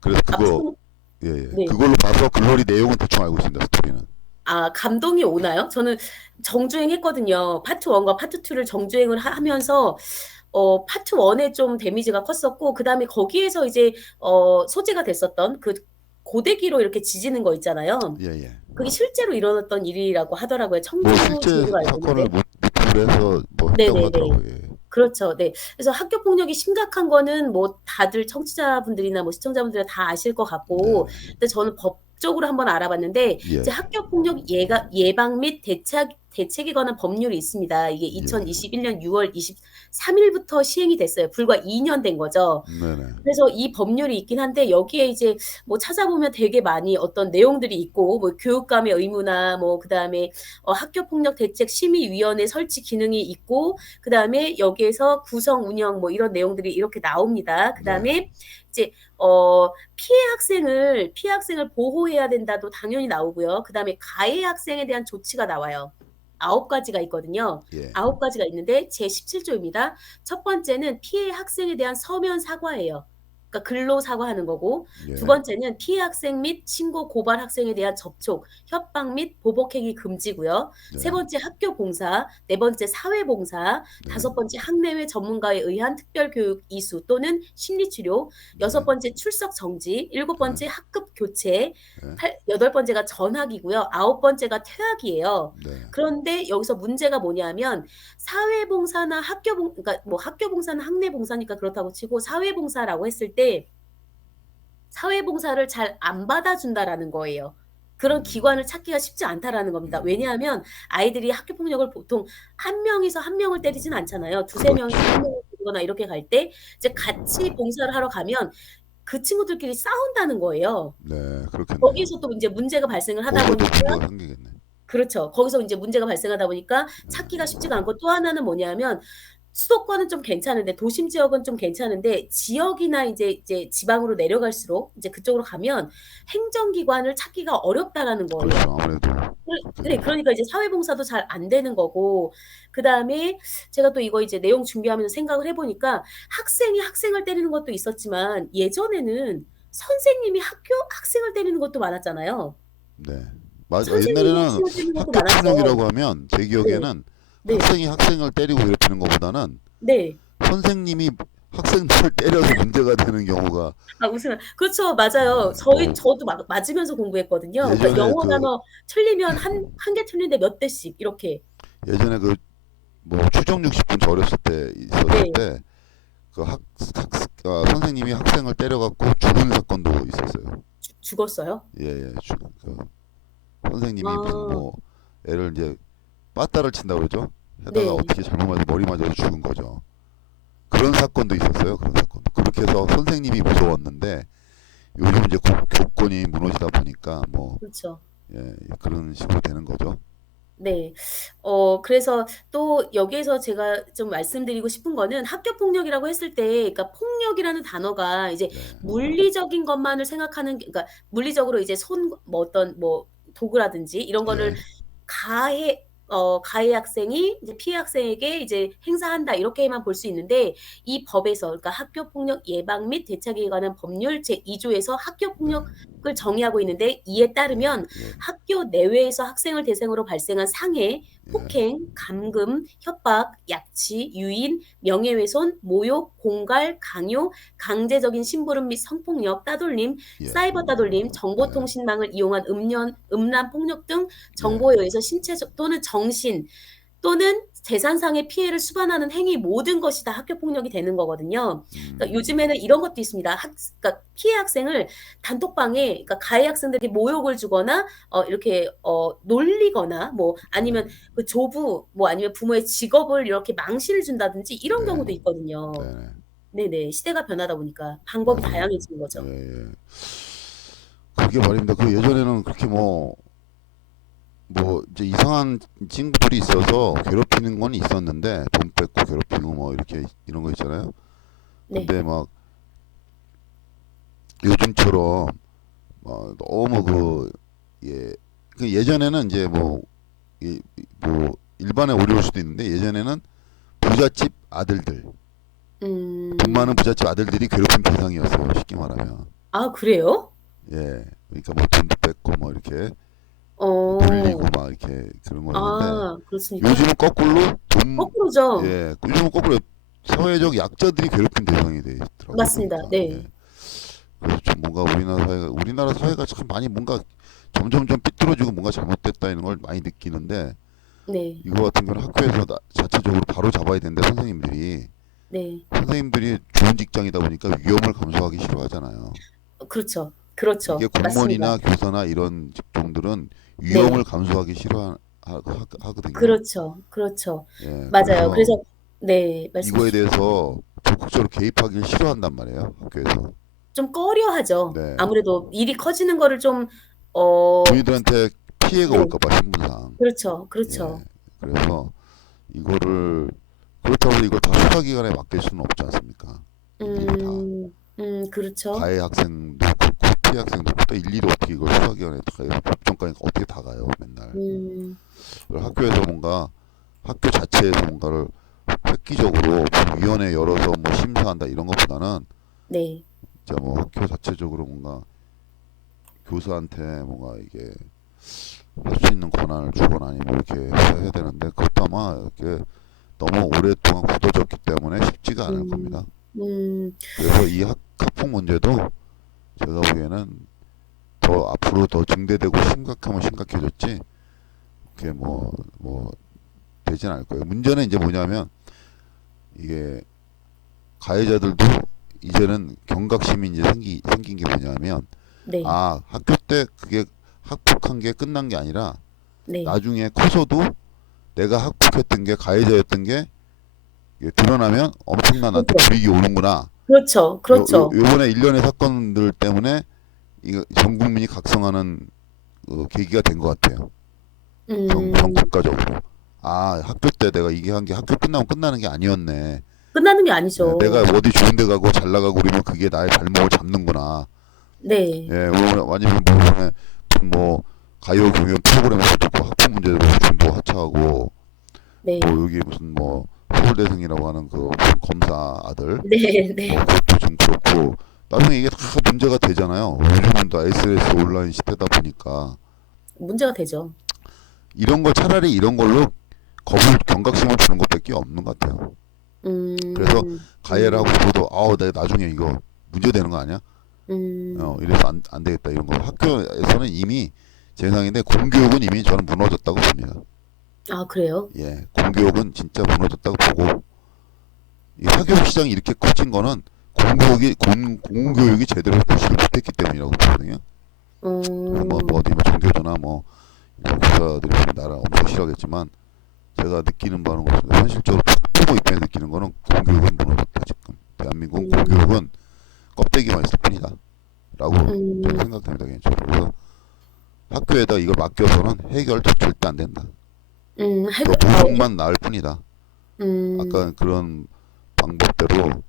그래서 그거 압축 예, 예. 네. 그걸로 봐서 글로리 내용은 대충 알고 있습니다. 스토리는. 아, 감동이 오나요? 저는 정주행했거든요. 파트 1과 파트 2를 정주행을 하면서 파트 1에 좀 데미지가 컸었고 그다음에 거기에서 이제 소재가 됐었던 그 고데기로 이렇게 지지는 거 있잖아요. 예, 예. 그게 실제로 일어났던 일이라고 하더라고요. 뭐 청주 실제 지역으로 알고 사건을 있는데. 모티브로 해서 뭐 했다고 네네네. 하더라고요. 예. 그렇죠. 네. 그래서 학교 폭력이 심각한 거는 뭐 다들 청취자분들이나 뭐 시청자분들이 다 아실 것 네, 같고, 근데 저는 법적으로 한번 알아봤는데 예, 이제 학교 폭력 예방 및 대책에 관한 법률이 있습니다. 이게 예. 2021년 6월 23일부터 시행이 됐어요. 불과 2년 된 거죠. 네네. 그래서 이 법률이 있긴 한데 여기에 이제 뭐 찾아보면 되게 많이 어떤 내용들이 있고 뭐 교육감의 의무나 뭐 그다음에 학교폭력 대책 심의위원회 설치 기능이 있고 그다음에 여기에서 구성 운영 뭐 이런 내용들이 이렇게 나옵니다. 네, 그다음에 이제 피해 학생을 보호해야 된다도 당연히 나오고요. 그다음에 가해 학생에 대한 조치가 나와요. 9가지가 있거든요. 예, 9가지가 있는데 제17조입니다. 첫 번째는 피해 학생에 대한 서면 사과예요. 그러니까 글로 사과하는 거고 두 예, 번째는 피해 학생 및 신고 고발 학생에 대한 접촉, 협박 및 보복 행위 금지고요. 네, 세 번째 학교 봉사, 네 번째 사회 봉사, 네, 다섯 번째 학내외 전문가에 의한 특별 교육 이수 또는 심리 치료, 여섯 네, 번째 출석 정지, 일곱 네, 번째 학급 교체, 네, 여덟 번째가 전학이고요. 아홉 번째가 퇴학이에요. 네, 그런데 여기서 문제가 뭐냐면 사회봉사나 그러니까 뭐 학교봉사는 학내봉사니까 그렇다고 치고 사회봉사라고 했을 때 사회봉사를 잘 안 받아준다라는 거예요. 그런 기관을 찾기가 쉽지 않다라는 겁니다. 음, 왜냐하면 아이들이 학교 폭력을 보통 한 명이서 한 명을 때리진 않잖아요. 두세 명이서 한 그렇죠. 명을 때리거나 이렇게 갈 때 이제 같이 봉사를 하러 가면 그 친구들끼리 싸운다는 거예요. 네, 그렇겠네요. 거기서 또 인제 문제가 발생을 하다 거기서 또 보니까 문제가 생기겠네. 그렇죠. 거기서 인제 문제가 발생하다 보니까 네, 찾기가 쉽지가 않고 또 하나는 뭐냐면 수도권은 좀 괜찮은데 도심 지역은 좀 괜찮은데 지역이나 이제 지방으로 내려갈수록 이제 그쪽으로 가면 행정기관을 찾기가 어렵다라는 거예요. 그렇죠. 아무래도 네. 그렇겠네요. 그러니까 이제 사회봉사도 잘 안 되는 거고 그다음에 제가 또 이거 이제 내용 준비하면서 생각을 해 보니까 학생이 학생을 때리는 것도 있었지만 예전에는 선생님이 학생을 때리는 것도 많았잖아요. 네, 맞아. 선생님이 옛날에는 학생을 때리는 것도 학교 많았어. 폭력이라고 하면 제 네. 기억에는 네. 학생이 학생을 때리고 괴롭히는 것보다는 네. 선생님이 학생들을 때려서 문제가 되는 경우가 아 웃으면 그렇죠. 맞아요. 뭐 저도 맞으면서 공부했거든요. 그러니까 예전에 영어 그 단어 틀리면 한 개 틀리는데 몇 대씩 이렇게. 예전에 그 뭐 추정 60분 저 어렸을 때 있었을 네. 때 그 선생님이 학생을 때려갖고 죽은 사건도 있었어요. 죽었어요? 예, 예. 그 선생님이 무슨 아. 뭐 애를 이제 빠따를 친다 그러죠. 하다가 네. 어떻게 잘못 맞아 머리 맞아서 죽은 거죠. 그런 사건도 있었어요. 그런 사건도. 그렇게 해서 선생님이 무서웠는데 요즘 이제 교권이 무너지다 보니까 뭐 그렇죠. 예, 그런 식으로 되는 거죠. 네. 그래서 또 여기에서 제가 좀 말씀드리고 싶은 거는 학교 폭력이라고 했을 때 그러니까 폭력이라는 단어가 이제 네, 물리적인 것만을 생각하는 그러니까 물리적으로 이제 뭐 어떤 뭐 도구라든지 이런 거를 예, 가해 학생이 이제 피해 학생에게 이제 행사한다 이렇게만 볼 수 있는데 이 법에서 그러니까 학교 폭력 예방 및 대책에 관한 법률 제2조에서 학교 폭력을 정의하고 있는데 이에 따르면 예, 학교 내외에서 학생을 대상으로 발생한 상해, 예, 폭행, 감금, 협박, 약취, 유인, 명예훼손, 모욕, 공갈, 강요, 강제적인 심부름 및 성폭력, 따돌림, 예, 사이버 따돌림, 예, 정보통신망을 이용한 음란 폭력 등 예, 정보에 의해서 신체적 또는 정신 또는 재산상의 피해를 수반하는 행위 모든 것이 다 학교 폭력이 되는 거거든요. 그러니까 음, 요즘에는 이런 것도 있습니다. 그러니까 피해 학생을 단톡방에 그러니까 가해 학생들에게 모욕을 주거나 이렇게 놀리거나 뭐 아니면 음, 그 조부 뭐 아니면 부모의 직업을 이렇게 망신을 준다든지 이런 네, 경우도 있거든요. 네, 네네. 시대가 변하다 보니까 방법이 맞습니다. 다양해지는 거죠. 예, 예. 그게 말입니다. 그 예전에는 그렇게 뭐 이제 이상한 친구들이 있어서 괴롭히는 건 있었는데 돈 뺏고 괴롭히고 뭐 이렇게 이런 거 있잖아요. 네. 근데 막 요즘처럼 너무 예, 그 예전에는 이제 뭐 일반에 어려울 수도 있는데 예전에는 부잣집 아들들, 돈 많은 음. 부잣집 아들들이 괴롭힘 대상이었어요. 쉽게 말하면. 아 그래요? 예, 그러니까 뭐 돈도 뺏고 뭐 이렇게 놀리고 어. 막 이렇게 그런 거였는데 아 그렇습니까? 요즘은 거꾸로 거꾸로죠. 요즘은 거꾸로 사회적 약자들이 괴롭힘 대상이 돼 있더라고요 맞습니다. 보니까. 예. 네. 그래서 좀 뭔가 우리나라 사회가 참 많이 뭔가 점점점 삐뚤어지고 뭔가 잘못됐다 이런 걸 많이 느끼는데 네. 이거 같은 경우는 학교에서 자체적으로 바로 잡아야 되는데 네. 선생님들이 좋은 직장이다 보니까 위험을 감수하기 싫어하잖아요. 그렇죠. 이게 그렇죠. 맞습니다. 공무원이나 교사나 이런 직종들은 위험을 네. 감수하기 싫어하거든요. 그렇죠. 그렇죠. 예, 맞아요. 그래서 그래서 네. 말씀해 이거에 주십시오. 대해서 적극적으로 개입하기를 싫어한단 말이에요, 학교에서. 좀 꺼려하죠. 네, 아무래도 일이 커지는 거를 좀 어 본인들한테 피해가 네. 올까봐 신분상. 그렇죠. 예, 그렇죠. 그래서 이거를 그렇다고 해서 이걸 다 수사기관에 맡길 수는 없지 않습니까? 일일이 다. 그렇죠. 가해 학생도 그렇고 피해 학생도 그렇고 또 일일이 어떻게 이걸 수사기관에 다 가요? 법정까지 어떻게 다 가요, 맨날. 음 그리고 학교에서 뭔가 학교 자체에서 뭔가를 획기적으로 위원회 열어서 뭐 심사한다 이런 것보다는 네. 진짜 뭐 학교 자체적으로 뭔가 교수한테 뭔가 이게 할 수 있는 권한을 주거나 아니면 이렇게 해야 되는데 그것도 아마 이렇게 너무 오랫동안 굳어졌기 때문에 쉽지가 않을 음 겁니다. 음 그래서 이 학폭 문제도 제가 보기에는 더 앞으로 더 증대되고 심각하면 심각해졌지 그게 뭐 되진 않을 거예요. 문제는 이제 뭐냐면 이게 가해자들도 이제는 경각심이 이제 생긴 게 뭐냐면 네. 아 학교 때 그게 학폭한 게 끝난 게 아니라 네. 나중에 커서도 내가 학폭했던 게 가해자였던 게 이게 드러나면 엄청난 나한테 그렇죠. 불이익이 오는구나. 그렇죠. 그렇죠. 요번에 일련의 사건들 때문에 이거 전 국민이 각성하는 계기가 된 것 같아요. 전 음 국가적으로. 아 학교 때 내가 이게 한 게 학교 끝나면 끝나는 게 아니었네. 끝나는 게 예, 내가 아니죠. 어디 좋은 데 가고 잘 나가고 그러면 그게 나의 발목을 잡는구나. 네. 예, 아니면 뭐 가요 경연 프로그램에서 듣고 학부 문제로 중도 하차하고 뭐 네. 여기 무슨 뭐 서울대생이라고 하는 그 무슨 검사 아들 네 뭐 네. 그것도 좀 그렇고 나중에 이게 다 문제가 되잖아요. 요즘은 다 SNS 온라인 시대다 보니까 문제가 되죠. 이런 걸 차라리 이런 걸로 경각심을 주는 것밖에 없는 것 같아요. 그래서 음. 가해를 하고 음. 저도 내가 나중에 이거 문제 되는 거 아니야? 음. 이래서 안 되겠다 이런 거 학교에서는 이미 제 생각인데 공교육은 이미 저는 무너졌다고 봅니다. 아 그래요? 예, 공교육은 진짜 무너졌다고 보고 이 사교육 시장이 이렇게 커진 거는 공교육이 제대로 구실을 못했기 때문이라고 보거든요. 그래서 음. 전교조나 뭐 교사들이 나라 엄청 싫어하겠지만 제가 느끼는 바는 것은 현실적으로 부모 입장에서 느끼는 거는 공교육은 무너졌다 지금 대한민국 음. 공교육은 껍데기만 있을 뿐이다 라고 저는 음. 생각됩니다 개인적으로. 그래서 학교에다 이걸 맡겨서는 해결도 절대 안 된다. 더 해결 모순만 나을 뿐이다. 음. 아까 그런 방법대로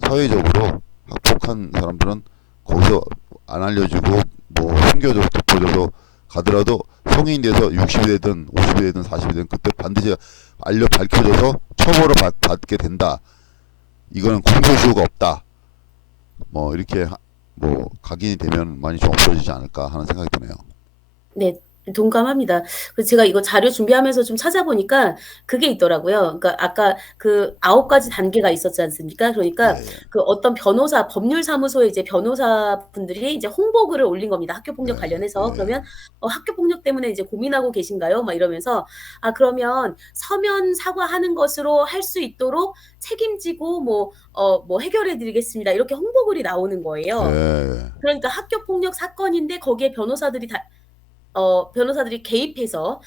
사회적으로 학폭한 사람들은 거기서 안 알려지고 뭐 숨겨져서 덮어져서 가더라도 성인이 돼서 60이 되든 50이 되든 40이 되든 그때 반드시 밝혀져서 처벌을 받게 된다. 이거는 공소시효가 없다. 뭐 이렇게 뭐 각인이 되면 많이 좀 없어지지 않을까 하는 생각이 드네요. 네. 동감합니다. 그래서 제가 이거 자료 준비하면서 좀 찾아보니까 그게 있더라고요. 그러니까 아까 그 9 가지 단계가 있었지 않습니까? 그러니까 예예. 그 어떤 변호사 법률사무소에 이제 변호사분들이 이제 홍보글을 올린 겁니다, 학교 폭력 네. 관련해서. 예. 그러면 "학교 폭력 때문에 이제 고민하고 계신가요?" 막 이러면서 "아 그러면 서면 사과하는 것으로 할 수 있도록 책임지고 뭐 해결해 드리겠습니다." 이렇게 홍보글이 나오는 거예요. 예. 그러니까 학교 폭력 사건인데 거기에 변호사들이 개입해서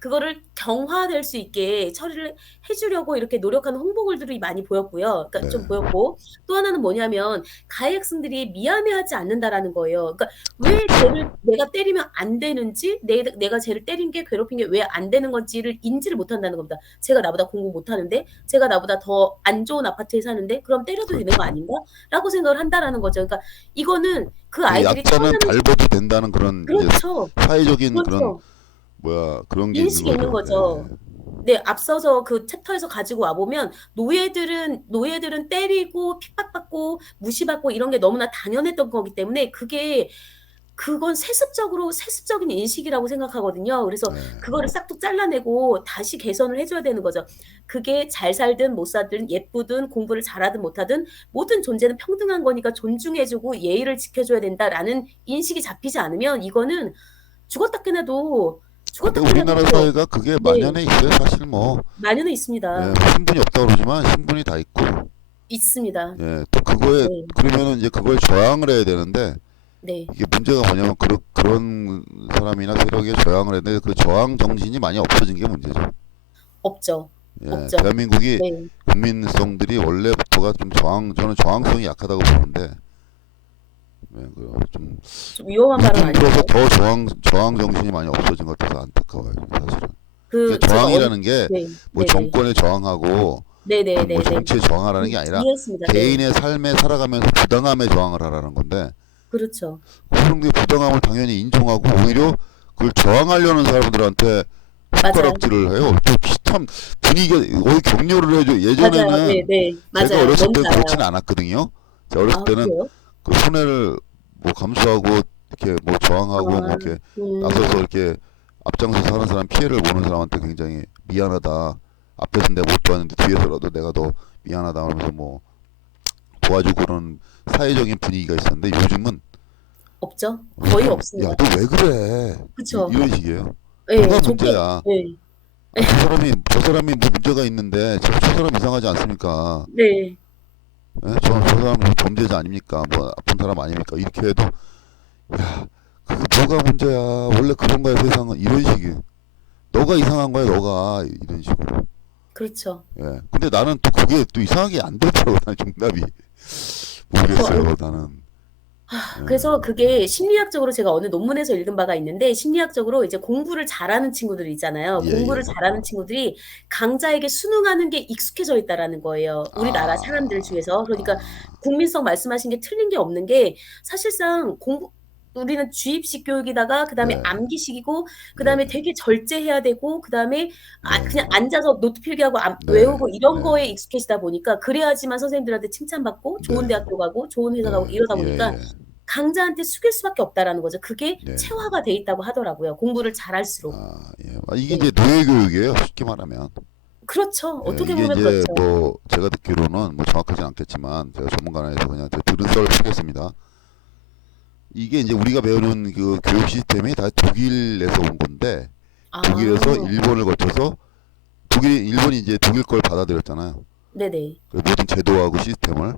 그거를 경화될 수 있게 처리를 해 주려고 이렇게 노력하는 홍보글들이 많이 보였고요. 그러니까 네. 좀 보였고 또 하나는 뭐냐면 가해 학생들이 미안해하지 않는다라는 거예요. 그러니까 왜 쟤를 내가 때리면 안 되는지 내가 쟤를 때린 게 괴롭힌 게 왜 안 되는 건지를 인지를 못한다는 겁니다. "쟤가 나보다 공부 못하는데 쟤가 나보다 더 안 좋은 아파트에 사는데 그럼 때려도 되는 그렇죠. 거 아닌가?"라고 생각을 한다라는 거죠. 그러니까 이거는 그 그 아이들이 약자는 태어나는 밟아도 된다는 그런 이제 그렇죠. 사회적인 그런 그렇죠. 그런 게 있는 인식이 있는 거죠. 거죠. 예. 네. 앞서서 그 챕터에서 가지고 와 보면 노예들은 때리고 핍박받고 무시받고 이런 게 너무나 당연했던 거기 때문에 그건 세습적인 인식이라고 생각하거든요. 그래서 네. 그거를 싹둑 잘라내고 다시 개선을 해 줘야 되는 거죠. 그게 잘 살든 못 살든 예쁘든 공부를 잘하든 못하든 모든 존재는 평등한 거니까 존중해 주고 예의를 지켜 줘야 된다라는 인식이 잡히지 않으면 이거는 죽었다 깨나도 근데 죽었다 깨나도 우리나라 사회가 그게 네. 만연해 있어요. 사실 뭐 만연해 예, 있습니다. 뭐 신분이 없다고 그러지만 신분이 다 있고 있습니다. 예, 또 그거에 네. 그러면은 이제 그걸 저항을 해야 되는데 네. 이게 문제가 뭐냐면 그런 사람이나 세력에 저항을 해야 되는데 그 저항 정신이 많이 없어진 게 문제죠. 없죠. 예, 없죠. 대한민국이 네. 국민성들이 원래부터가 좀 저는 저항성이 약하다고 보는데 예, 좀 좀 위험한 발언 요즘 들어서 아닌가요? 더 저항 정신이 많이 없어진 것 같아서 안타까워요, 사실은. 이게 제가 저항이라는 게 네. 뭐 네네. 정권에 저항하고 뭐 네네네네. 정치에 저항하라는 게 아니라 이해했습니다. 네. 개인의 삶에 살아가면서 부당함에 저항을 하라는 건데 그렇죠. 그런 게 부당함을 당연히 인정하고 오히려 그걸 저항하려는 사람들한테 맞아요. 손가락질을 해요. 참 분위기가 어디 격려를 해줘. 맞아요. 예전에는 네네. 제가 맞아요. 어렸을 때 뭔지 그렇진 알아요. 않았거든요. 제가 어렸을 아 때는 그래요? 그 손해를 뭐 감수하고 이렇게 뭐 저항하고 뭐 아. 이렇게 음. 나서서 이렇게 앞장서서 하는 사람 피해를 보는 사람한테 굉장히 미안하다. 앞에서 내가 못 도왔는데 뒤에서라도 내가 더 미안하다 하면서 뭐 도와주고 그런 사회적인 분위기가 있었는데 요즘은 없죠. 거의 야, 없습니다. 너 왜 그래? 그쵸. 이런 식이에요. 예. 뭐가 좋게 문제야? 네. 저 사람이 뭐 문제가 있는데 저 사람 이상하지 않습니까? 네. 예? 저 사람 범죄자 아닙니까? 뭐 나쁜 사람 아닙니까? 이렇게 해도 야, 그게 뭐가 문제야? 원래 그런 거야 세상은 이런 식이. 너가 이상한 거야 너가 이런 식으로. 그렇죠. 예. 근데 나는 또 그게 또 이상하게 안 되더라고. 나는 정답이 모르겠어요. 나는. 그래서 예. 그게 심리학적으로 제가 어느 논문에서 읽은 바가 있는데 심리학적으로 이제 공부를 잘하는 친구들 있잖아요. 공부를 예예. 잘하는 친구들이 강자에게 순응하는 게 익숙해져 있다라는 거예요, 우리나라 사람들 중에서. 그러니까 아. 국민성 말씀하신 게 틀린 게 없는 게 사실상 우리는 주입식 교육이다가 그다음에 네. 암기식이고 네. 그다음에 되게 절제해야 되고 그다음에 네. 그냥 앉아서 노트 필기하고 네. 외우고 이런 네. 거에 익숙해지다 보니까 그래야지만 선생님들한테 칭찬받고 좋은 네. 대학교 가고 좋은 회사 가고 네. 이러다 보니까 예예. 강자한테 숙일 수밖에 없다라는 거죠. 그게 네. 체화가 돼 있다고 하더라고요, 공부를 잘할수록. 예. 이게 네. 이제 노예 교육이에요. 쉽게 말하면. 그렇죠. 예. 어떻게 이게 보면 이제 그렇죠. 뭐 제가 듣기로는 뭐 정확하진 않겠지만 제가 전문가는 아니라서 그냥 들은 썰을 쓰겠습니다. 이게 이제 우리가 배우는 그 교육 시스템이 다 독일에서 온 건데 독일에서 아. 일본을 거쳐서 일본이 이제 독일 걸 받아들였잖아요. 네네. 그 모든 제도하고 시스템을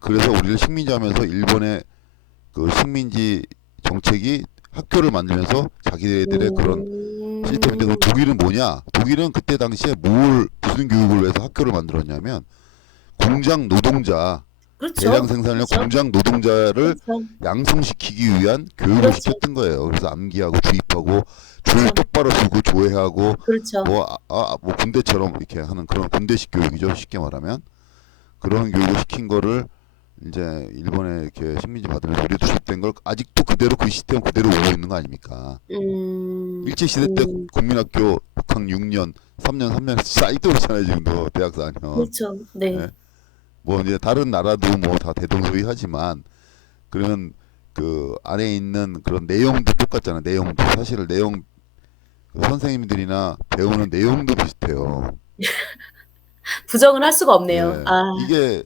그래서 우리를 식민지하면서 일본의 그 식민지 정책이 학교를 만들면서 자기네들의 그런 시스템인데 그럼 음. 독일은 뭐냐? 독일은 그때 당시에 무슨 교육을 위해서 학교를 만들었냐면 공장 노동자 대량 그렇죠. 생산력 그렇죠. 공장 노동자를 그렇죠. 양성시키기 위한 교육을 그렇죠. 시켰던 거예요. 그래서 암기하고 주입하고 줄 그렇죠. 똑바로 서고 조회하고 그렇죠. 뭐 군대처럼 이렇게 하는 그런 군대식 교육이죠. 쉽게 말하면 그런 교육을 시킨 거를 이제 일본에 이렇게 식민지 받으면서 우리도 주입된 걸 아직도 그대로 그 시스템 그대로 오고 있는 거 아닙니까? 음. 일제 시대 때 국민학교 6학 6년, 3년, 3년 쌓이도 그렇잖아요 지금도 대학 4년. 그렇죠. 네. 예? 뭐 이제 다른 나라도 뭐 다 대동소이하지만 그러면 그 안에 있는 그런 내용도 똑같잖아. 내용도 사실 내용 그 선생님들이나 배우는 내용도 비슷해요. 부정을 할 수가 없네요. 예, 아, 이게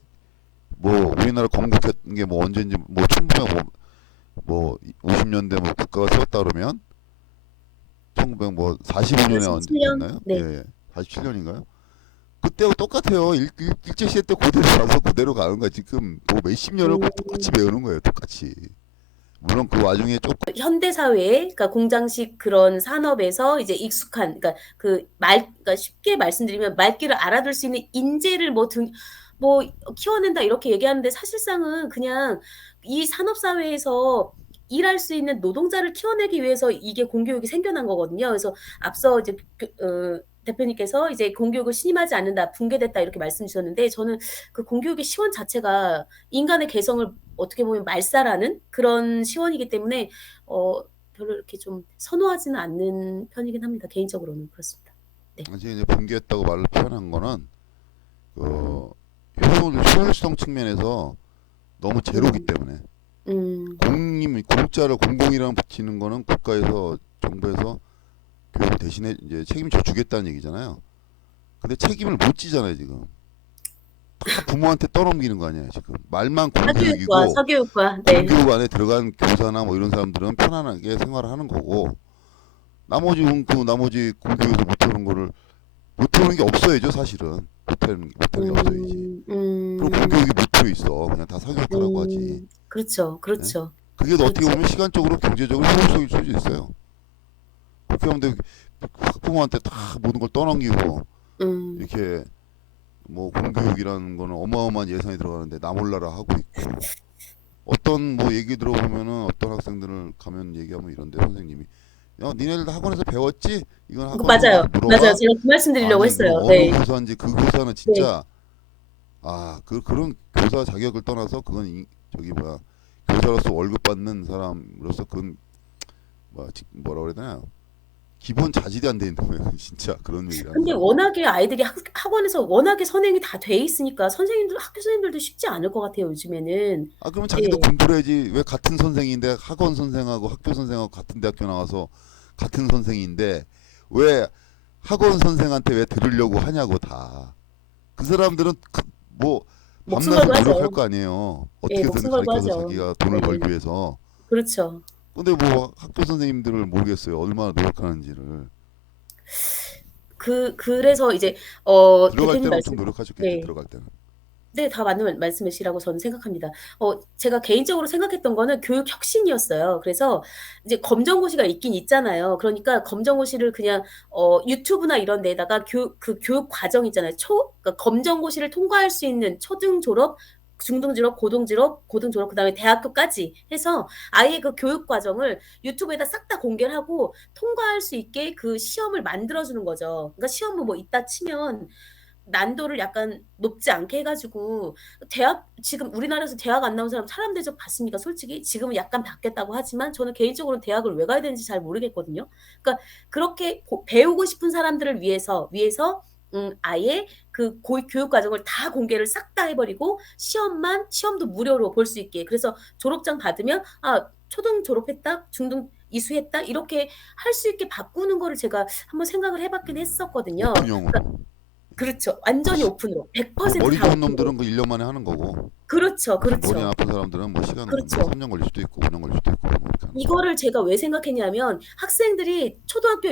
뭐 우리나라 건국했던 게 뭐 언제인지 뭐 1900뭐 50년대 뭐 국가가 세웠다 그러면 1900 뭐 45년에 언제 47년? 됐나요? 예, 네. 예. 47년인가요? 그때하고 똑같아요. 일제 시대 때 그대로 가서 그대로 가는 거야. 지금 뭐 몇십 년을 똑같이 음, 배우는 거예요. 똑같이. 물론 그 와중에 조금 현대 사회에, 그러니까 공장식 그런 산업에서 이제 익숙한, 그러니까 그러니까 쉽게 말씀드리면 말귀를 알아들 수 있는 인재를 뭐 키워낸다 이렇게 얘기하는데 사실상은 그냥 이 산업 사회에서 일할 수 있는 노동자를 키워내기 위해서 이게 공교육이 생겨난 거거든요. 그래서 앞서 이제 대표님께서 이제 공교육을 신임하지 않는다, 붕괴됐다 이렇게 말씀 주셨는데 저는 그 공교육의 시원 자체가 인간의 개성을 어떻게 보면 말살하는 그런 시원이기 때문에 별로 이렇게 좀 선호하지는 않는 편이긴 합니다. 개인적으로는 그렇습니다. 네. 이제 붕괴했다고 말을 표현한 거는 그 효율성 측면에서 너무 제로기 음, 때문에 음, 공자를 공공이랑 붙이는 거는 국가에서 정부에서 교육을 대신에 이제 책임져 주겠다는 얘기잖아요. 근데 책임을 못 지잖아요 지금. 다 부모한테 떠넘기는 거 아니에요 지금. 말만 사교육과 공교육이고 서교육과 네. 공교육 안에 들어간 교사나 뭐 이런 사람들은 편안하게 생활을 하는 거고 나머지 공교육에서 못하는 거를 못하는 게 없어야죠 사실은. 못하는 게 없어야지. 음, 그리고 음, 공교육이 못해 있어. 그냥 다 사교육하라고 하지. 그렇죠, 예? 그렇죠, 그게 어떻게 그렇죠. 보면 시간적으로 경제적으로 효율적일 수도 있어요. 그렇게 하면 학부모한테 다 모든 걸 떠넘기고 음, 이렇게 뭐 공교육이라는 거는 어마어마한 예산이 들어가는데 나 몰라라 하고 있고 어떤 뭐 얘기 들어보면은 어떤 학생들을 가면 얘기하면 이런데 선생님이 야 니네들 다 학원에서 배웠지? 이건 학원에서 맞아요, 가서 맞아요. 물어봐. 제가 그 말씀 드리려고 아니 그럼 했어요. 어느 네, 교사인지 그 교사는 네. 진짜 그런 교사 자격을 떠나서 그건 저기 뭐야 교사로서 월급 받는 사람으로서 그건 뭐라 그래야 되나요? 기본 자질이 안 돼 있는 거예요. 진짜 그런 얘기를 하는 근데 사람들이. 워낙에 아이들이 학원에서 워낙에 선행이 다 돼 있으니까 학교 선생님들도 쉽지 않을 것 같아요, 요즘에는. 그러면 자기도 네. 공부를 해야지. 왜 같은 선생인데 학원 선생하고 학교 선생하고 같은 대학교 나와서 같은 선생인데 왜 학원 선생한테 왜 들으려고 하냐고 다. 그 사람들은 뭐 목숨 밤낮을 걸고 노력할 하죠. 거 아니에요. 예, 어떻게든 목숨 걸고 가르쳐서 하죠. 자기가 돈을 네. 벌기 위해서. 그렇죠. 근데 뭐 학교 선생님들을 모르겠어요. 얼마나 노력하는지를. 그래서 이제 들어갈 대표님 때는 엄청 말씀 노력하셨겠죠. 네. 들어갈 때는. 네, 다 맞는 말씀이시라고 저는 생각합니다. 제가 개인적으로 생각했던 거는 교육 혁신이었어요. 그래서 이제 검정고시가 있긴 있잖아요. 그러니까 검정고시를 그냥 유튜브나 이런 데다가 그 교육 과정 있잖아요. 그러니까 검정고시를 통과할 수 있는 초등 졸업, 중등 졸업, 고등 졸업, 그다음에 대학교까지 해서 아예 그 교육 과정을 유튜브에다 싹 다 공개를 하고 통과할 수 있게 그 시험을 만들어 주는 거죠. 그러니까 시험을 뭐 있다 치면 난도를 약간 높지 않게 해가지고 지금 우리나라에서 대학 안 나온 사람 대접 받습니까? 솔직히 지금은 약간 바뀌었다고 하지만 저는 개인적으로 대학을 왜 가야 되는지 잘 모르겠거든요. 그러니까 그렇게 배우고 싶은 사람들을 위해서 아예 그 교육 과정을 다 공개를 싹 다 해버리고 시험도 무료로 볼 수 있게 그래서 졸업장 받으면 초등 졸업했다 중등 이수했다 이렇게 할 수 있게 바꾸는 거를 제가 한번 생각을 해봤긴 했었거든요. 그러니까 오픈형으로. 그렇죠. 완전히 오픈으로. 그 100% 머리 다 좋은 오픈으로. 놈들은 그 1년 만에 하는 거고 그렇죠, 머리 그렇죠. 아픈 사람들은 뭐 시간 뭐 그렇죠. 3년 걸릴 수도 있고 5년 걸릴 수도 있고 뭐 이렇게 하는 거고. 이거를 제가 왜 생각했냐면 학생들이 초등학교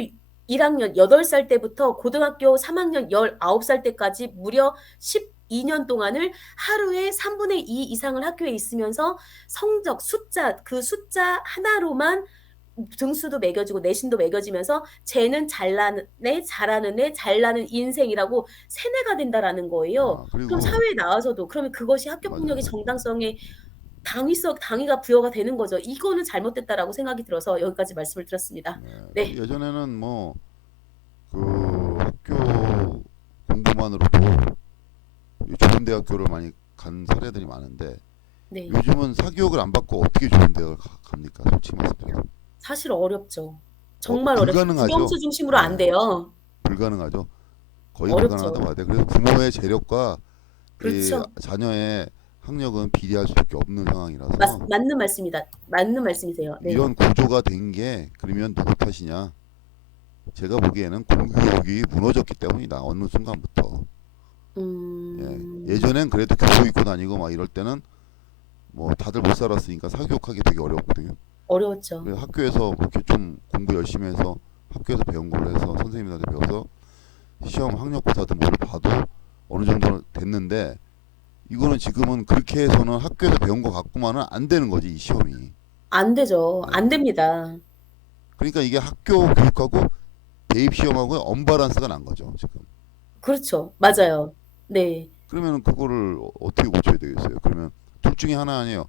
1학년 8살 때부터 고등학교 3학년 19살 때까지 무려 12년 동안을 하루에 3분의 2 이상을 학교에 있으면서 성적, 그 숫자 하나로만 등수도 매겨지고 내신도 매겨지면서 쟤는 잘나는 애, 잘하는 애, 잘나는 인생이라고 세뇌가 된다라는 거예요. 그럼 그리고 사회에 나와서도 그러면 그것이 학교 폭력의 맞아요. 정당성에 당위가 부여가 되는 거죠. 이거는 잘못됐다라고 생각이 들어서 여기까지 말씀을 드렸습니다. 네, 그 네. 예전에는 뭐 그 학교 공부만으로도 좋은 대학교를 많이 간 사례들이 많은데 네. 요즘은 사교육을 안 받고 어떻게 좋은 대학을 갑니까? 솔직히 말씀드려서 사실 어렵죠. 정말 어렵죠. 불가능하죠. 국영수 중심으로 안 예, 돼요. 불가능하죠. 거의 어렵죠. 불가능하다고 봐야 돼. 그래서 부모의 재력과 이 그렇죠. 자녀의 학력은 비례할 수밖에 없는 상황이라서 맞는 말씀이다. 맞는 말씀이세요. 네. 이런 구조가 된 게 그러면 누구 탓이냐? 제가 보기에는 공교육이 무너졌기 때문이다. 어느 순간부터. 예전엔 그래도 교복 입고 다니고 막 이럴 때는 뭐 다들 못 살았으니까 사교육하기 되게 어려웠거든요. 어려웠죠. 그래서 학교에서 그렇게 좀 공부 열심히 해서 학교에서 배운 걸로 해서 선생님들한테 배워서 시험 학력고사든 뭘 봐도 어느 정도 됐는데 이거는 지금은 그렇게 해서는 학교에서 배운 거 갖고만은 안 되는 거지 이 시험이. 안 되죠. 네. 안 됩니다. 그러니까 이게 학교 교육하고 대입 시험하고 언밸런스가 난 거죠 지금. 그렇죠. 네. 맞아요. 네. 그러면 그거를 어떻게 고쳐야 되겠어요? 그러면 둘 중에 하나 아니에요.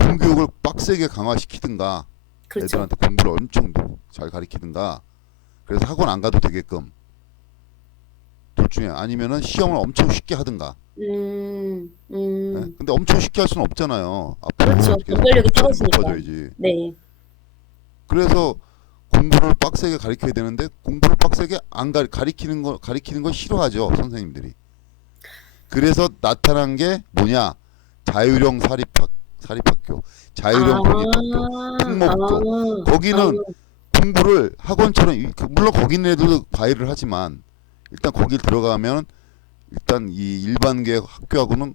공교육을 빡세게 강화시키든가 그렇죠. 애들한테 공부를 엄청 잘 가르치든가 그래서 학원 안 가도 되게끔 둘 중에 아니면은 시험을 엄청 쉽게 하든가. 음, 예? 음, 근데 엄청 쉽게 할 수는 없잖아요. 앞으로 그렇죠. 계속 공부력이 점수가 떨어지니까. 높아져야지. 네. 그래서 공부를 빡세게 가르쳐야 되는데 공부를 빡세게 안 가리키는 걸 싫어하죠 선생님들이. 그래서 나타난 게 뭐냐? 자율형 사립학교, 자율형 공립학교, 아, 특목고. 거기는 공부를 학원처럼 물론 거기는 애들도 과외를 하지만 일단 거길 들어가면 일단 이 일반계 학교하고는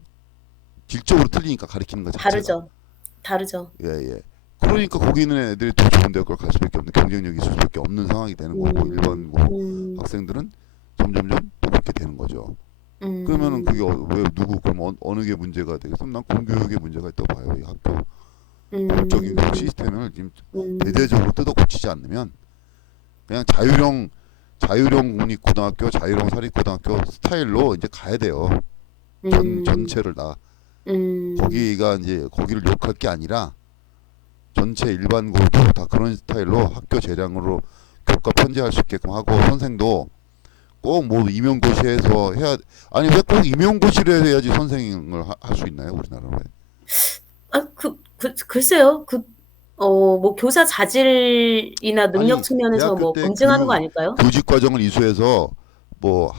질적으로 틀리니까 가르치는 것 자체가. 다르죠. 다르죠. 예, 예. 그러니까 거기 있는 애들이 더 좋은 대학을 갈 수밖에 없는 경쟁력이 있을 수밖에 없는 상황이 되는 거고 일반 뭐 음, 학생들은 점점점 또 그렇게 되는 거죠. 그러면은 그게 음, 왜 누구 그럼 어느 게 문제가 되겠어? 난 공교육에 문제가 있다고 봐요. 이 학교 교육적인 교육 음, 시스템을 지금 음, 대대적으로 뜯어 고치지 않으면 그냥 자율형 공립고등학교, 자율형 사립고등학교 스타일로 이제 가야 돼요. 음, 전체를 다 음, 거기가 이제 거기를 욕할 게 아니라 전체 일반고도 다 그런 스타일로 학교 재량으로 교과 편제할 수 있게끔 하고 선생도 꼭 뭐 임용고시에서 해야 아니 왜 꼭 임용고시를 해야지 선생을 할 수 있나요 우리나라에? 글쎄요. 뭐 교사 자질이나 능력 아니 측면에서 대학교 뭐 때 검증하는 거 아닐까요? 교직 과정을 이수해서 뭐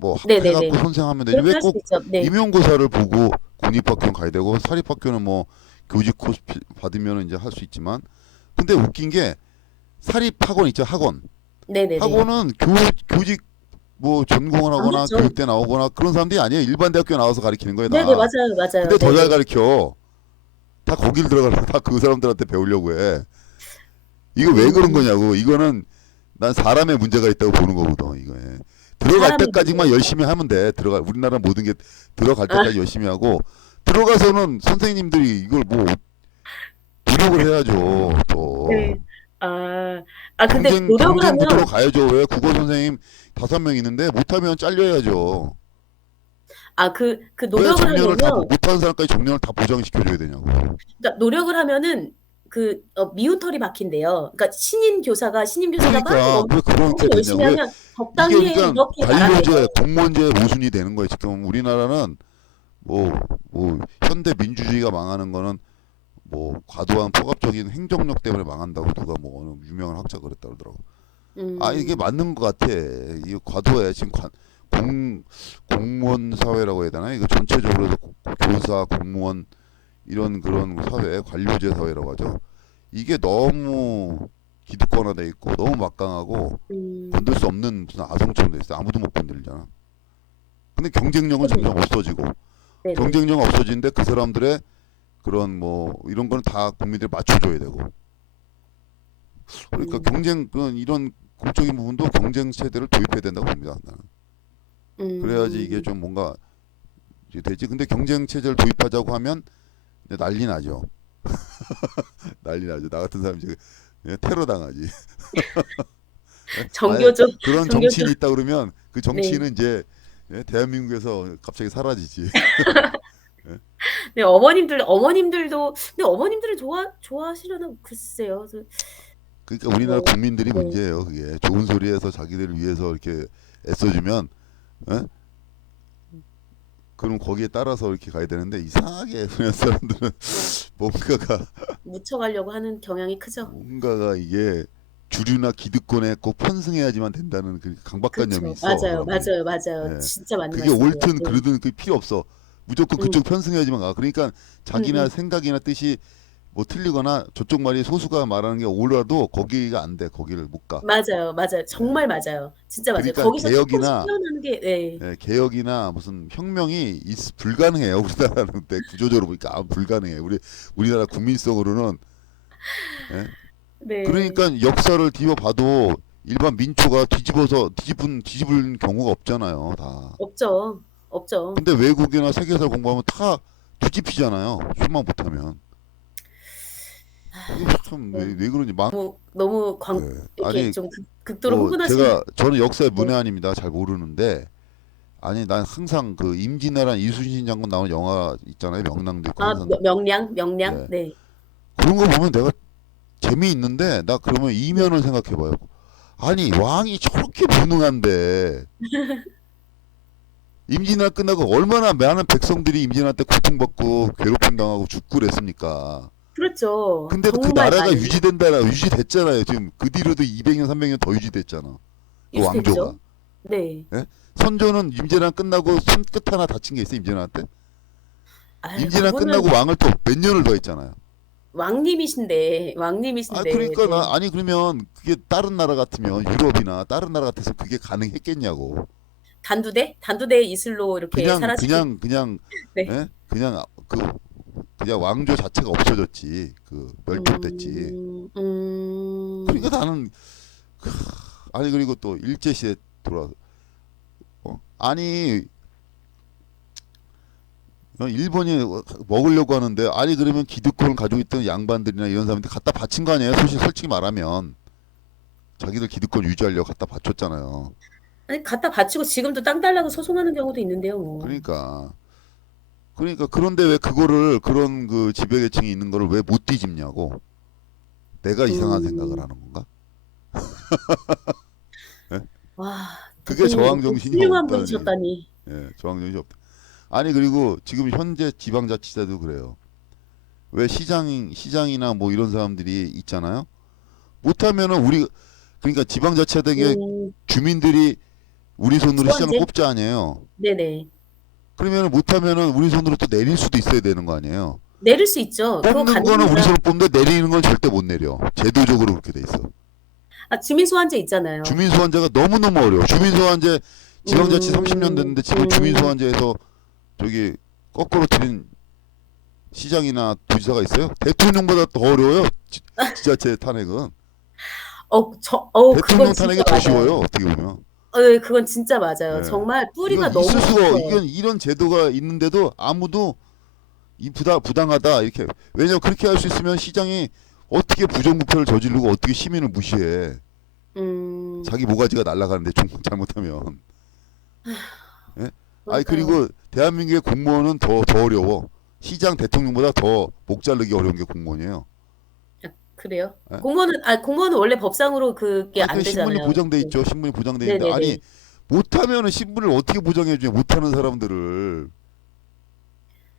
해갖고 네네네. 선생하면 되지 그렇게 왜 할 수도 꼭 있죠. 네. 임용고사를 보고 공립학교는 가야 되고 사립학교는 뭐 교직 코스 받으면 이제 할 수 있지만 근데 웃긴 게 사립학원 있죠 학원 네네네. 학원은 교직 뭐 전공을 하거나 아니죠. 교육대 나오거나 그런 사람들이 아니에요 일반 대학교 나와서 가르치는 거예요 네네. 다 맞아요. 맞아요. 근데 더 잘 네네. 가르쳐 다 거길 들어가서 다 그 사람들한테 배우려고 해 이거 왜 그런 음, 거냐고 이거는 난 사람의 문제가 있다고 보는 거거든 이거 들어갈 사람의 때까지만 문제. 열심히 하면 돼 우리나라 모든 게 들어갈 아, 때까지 열심히 하고 들어가서는 선생님들이 이걸 뭐 노력을 해야죠 또 네. 근데 노력을 경쟁 구도로 하면, 가야죠 왜 국어 선생님 5명 있는데 못하면 잘려야죠 그 왜 노력을 정년을 다 하려면, 못하는 사람까지 정년을 다 보장시켜줘야 되냐고 그러니까 노력을 하면은 미운 털이 박힌대요. 그러니까 신임 교사가 막 그러니까 왜 그렇게 엄청 되냐고 열심히 왜 하면 이게 적당히 해 그러니까 이렇게 나간대요. 관료제 공무원제 모순이 되는 거예요 지금 우리나라는 뭐 현대 민주주의가 망하는 거는 뭐 과도한 포괄적인 행정력 때문에 망한다고 누가 뭐 어느 유명한 학자가 그랬다 그러더라고. 아 이게 음, 맞는 것 같아. 이거 과도해. 지금 공무원 사회라고 해야 되나? 이거 전체적으로 해서 교사, 공무원 이런 그런 사회, 관료제 사회라고 하죠. 이게 너무 기득권화돼 있고 너무 막강하고 음, 건들 수 없는 무슨 아성처럼 돼 있어. 아무도 못 건들잖아. 근데 경쟁력은 점점 없어지고 네네. 경쟁력 없어지는데 그 사람들의 그런 뭐 이런 거는 다 국민들이 맞춰줘야 되고 그러니까 음, 이런 공적인 부분도 경쟁 체제를 도입해야 된다고 봅니다. 나는. 그래야지 이게 음, 좀 뭔가 이제 되지. 근데 경쟁 체제를 도입하자고 하면 이제 난리 나죠. 난리 나죠. 나 같은 사람이 이제 테러 당하지. 만약 정교조, 그런 정교조. 정치인이 있다 그러면 그 네. 정치인은 이제 대한민국에서 갑자기 사라지지. 네, 어머님들도, 근데 어머님들을 좋아하시려나 글쎄요. 그러니까 우리나라 뭐, 국민들이 네. 문제예요. 그게 좋은 소리해서 자기들을 위해서 이렇게 애써주면 어? 그럼 거기에 따라서 이렇게 가야 되는데 이상하게 그냥 사람들은 뭔가가 묻혀가려고 하는 경향이 크죠. 이게 주류나 기득권에 꼭 편승해야지만 된다는 그 강박관념이 그렇죠. 있어 맞아요. 사람들이. 맞아요. 맞아요. 예. 진짜 맞는 그게 말씀이에요. 옳든 네. 그르든 그 필요 없어. 무조건 음, 그쪽 편승해야지만 가. 그러니까 자기나 음. 생각이나 뜻이 뭐 틀리거나 저쪽 말이 소수가 말하는 게 옳아도 거기가 안 돼. 거기를 못 가. 맞아요, 맞아요. 예. 정말 맞아요. 진짜 맞아요. 그러니까 거기서 조금씩 헤어나는 게, 네. 개혁이나 무슨 혁명이 불가능해요. 우리나라는 데 구조적으로 보니까 불가능해. 우리나라 국민성으로는 예? 네. 그러니까 역사를 뒤져봐도 일반 민초가 뒤집은 경우가 없잖아요. 다. 없죠. 없죠. 근데 외국이나 세계사 공부하면 다 뒤집히잖아요. 술만 못하면. 이거 참 네. 왜 그런지 막 너무 이렇게 아니 좀 극도로 뭐 흥분하시는, 저는 역사의 네. 문외한입니다. 잘 모르는데 아니 난 항상 그 임진왜란 이순신 장군 나오는 영화 있잖아요. 명랑도 있고 아, 항상 명량? 예. 네. 그런 거 보면 내가 재미있는데 나 그러면 네. 이면을 생각해봐요. 아니 왕이 저렇게 무능한데 임진왜란 끝나고 얼마나 많은 백성들이 임진왜란 때 고통받고 괴롭힘 당하고 죽고 그랬습니까? 그렇죠. 근데도 그 정말 나라가 많이 유지됐잖아요. 지금 그 뒤로도 200년, 300년 더 유지됐잖아. 그 왕조가. 유지됐죠. 네. 예? 선조는 임진왜란 끝나고 손끝 하나 다친 게 있어 임진왜란 때? 아유, 임진왜란 그거는 끝나고 왕을 또 몇 년을 더 했잖아요. 아 왕님이신데, 그러니까 네. 나 아니 그러면 그게 다른 나라 같으면 유럽이나 다른 나라 같아서 그게 가능했겠냐고. 단두대 이슬로 이렇게 사라지고, 그냥 네. 예? 그냥 왕조 자체가 없어졌지. 그 멸종됐지. 음. 그러니까 나는 크, 아니 그리고 또 일제 시대 돌아 아니 일본이 먹으려고 하는데 아니 그러면 기득권을 가지고 있던 양반들이나 이런 사람들 갖다 바친 거 아니에요? 솔직히 말하면 자기들 기득권 유지하려고 갖다 바쳤잖아요. 아니, 갖다 바치고 지금도 땅 달라고 소송하는 경우도 있는데요, 뭐. 그러니까 그런데 왜 그거를 그런 그 지배계층이 있는 거를 왜 못 뒤집냐고. 내가 이상한 생각을 음. 하는 건가? 예? 와, 그게 대표님 저항 이렇게 정신이 훌륭한 없다니. 분이셨다니. 예, 저항 정신이 없다. 아니 그리고 지금 현재 지방자치제도 그래요. 왜 시장이나 뭐 이런 사람들이 있잖아요. 못하면은 그러니까 지방자치하던 게 음. 주민들이 우리 손으로 시장을 소환제? 뽑자 아니에요. 네네. 그러면은 못하면은 우리 손으로 또 내릴 수도 있어야 되는 거 아니에요. 내릴 수 있죠. 그거 뽑는 거는 우리 가능합니다. 손으로 뽑는데 내리는 건 절대 못 내려. 제도적으로 그렇게 돼 있어. 아, 주민 소환제 있잖아요. 주민소환제가 너무너무 어려워. 주민소환제 지방자치 30년 음. 됐는데 지금 음. 주민소환제에서 저기 거꾸로 틀린 시장이나 도지사가 있어요? 대통령보다 더 어려워요. 지자체 탄핵은. 그건 대통령 진짜 탄핵이 더 맞아요. 쉬워요. 어떻게 보면. 예, 그건 진짜 맞아요. 예. 정말 뿌리가 이건 너무 있을 수가 깊어요. 이런 제도가 있는데도 아무도 부당하다 이렇게 왜냐면 그렇게 할 수 있으면 시장이 어떻게 부정부패를 저지르고 어떻게 시민을 무시해. 음. 자기 모가지가 날아가는데 좀 잘못하면. 예? 아니 그러니까요. 그리고 대한민국의 공무원은 더 어려워. 시장 대통령보다 더 목 자르기 어려운 게 공무원이에요. 아, 그래요? 예? 공무원은 원래 법상으로 그게 아니 그 안 신분이 되잖아요. 보장돼 네. 있죠. 신분이 보장돼 있는데 아니 네네네. 못하면은 신분을 어떻게 보장해줘요? 못하는 사람들을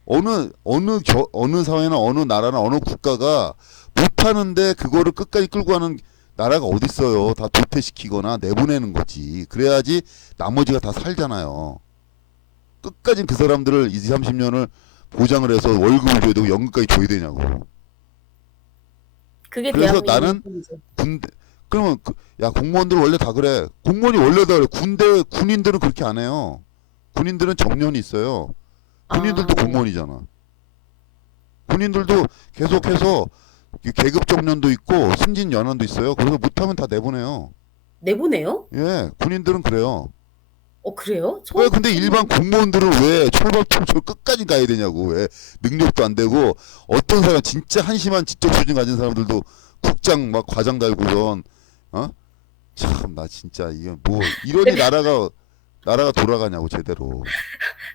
어느 사회나 어느 나라나 어느 국가가 못하는데 그거를 끝까지 끌고 가는 나라가 어디 있어요? 다 도태시키거나 내보내는 거지. 그래야지 나머지가 다 살잖아요. 끝까지 그 사람들을 20, 30년을 보장을 해서 월급을 줘야 되고 연금까지 줘야 되냐고. 그게 그래서 대한민국의 나는 일본이죠. 그러면 야 공무원들 원래 다 그래. 공무원이 원래 다 그래. 군인들은 그렇게 안 해요. 군인들은 정년이 있어요. 아, 군인들도 공무원이잖아. 군인들도 계속해서 계급 정년도 있고 승진 연한도 있어요. 그래서 못하면 다 내보내요. 내보내요? 예, 군인들은 그래요. 그래요? 왜 근데 일반 공무원들은 왜 철밥통철 끝까지 가야 되냐고. 왜 능력도 안 되고 어떤 사람 진짜 한심한 지적 수준 가진 사람들도 국장 막 과장 달고선 어? 참 나 진짜 이게 뭐 이러니 대- 나라가 돌아가냐고 제대로.